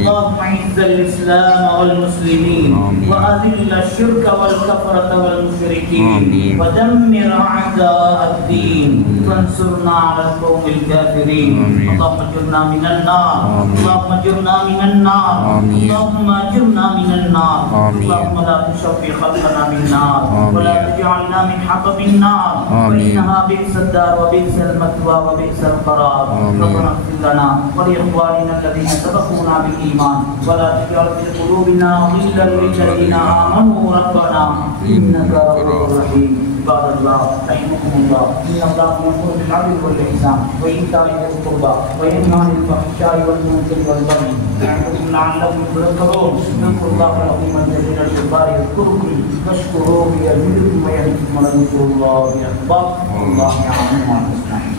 اللهم أعز الإسلام والمسلمين وأذل الشرك والكفرة والمشركين ودمر أعداء الدين وانصرنا على القوم الكافرين. اللهم اجرنا من النار. اللهم اجرنا من النار. اللهم اجرنا من النار. اللهم لا تشفي خلقنا بالنار ولا تجعلنا من حطب النار فإنها بئس الدار وبئس المثوى وبئس القرار. ربنا اغفر لنا ولإخواننا الذين سبقونا بالإيمان ولا تجعل في قلوبنا غلا للذين آمنوا ربنا إنك رؤوف رحيم. عباد الله رحمكم الله إن الله يأمر بالعدل والإحسان وإيتاء ذي القربى وينهى عن الفحشاء والمنكر والبغي يعظكم لعلكم تذكرون. اذكروا الله العظيم الجليل الجبار يذكركم واشكروه يزدكم ويهدكم ولذكر الله أكبر والله يعلم ما تصنعون.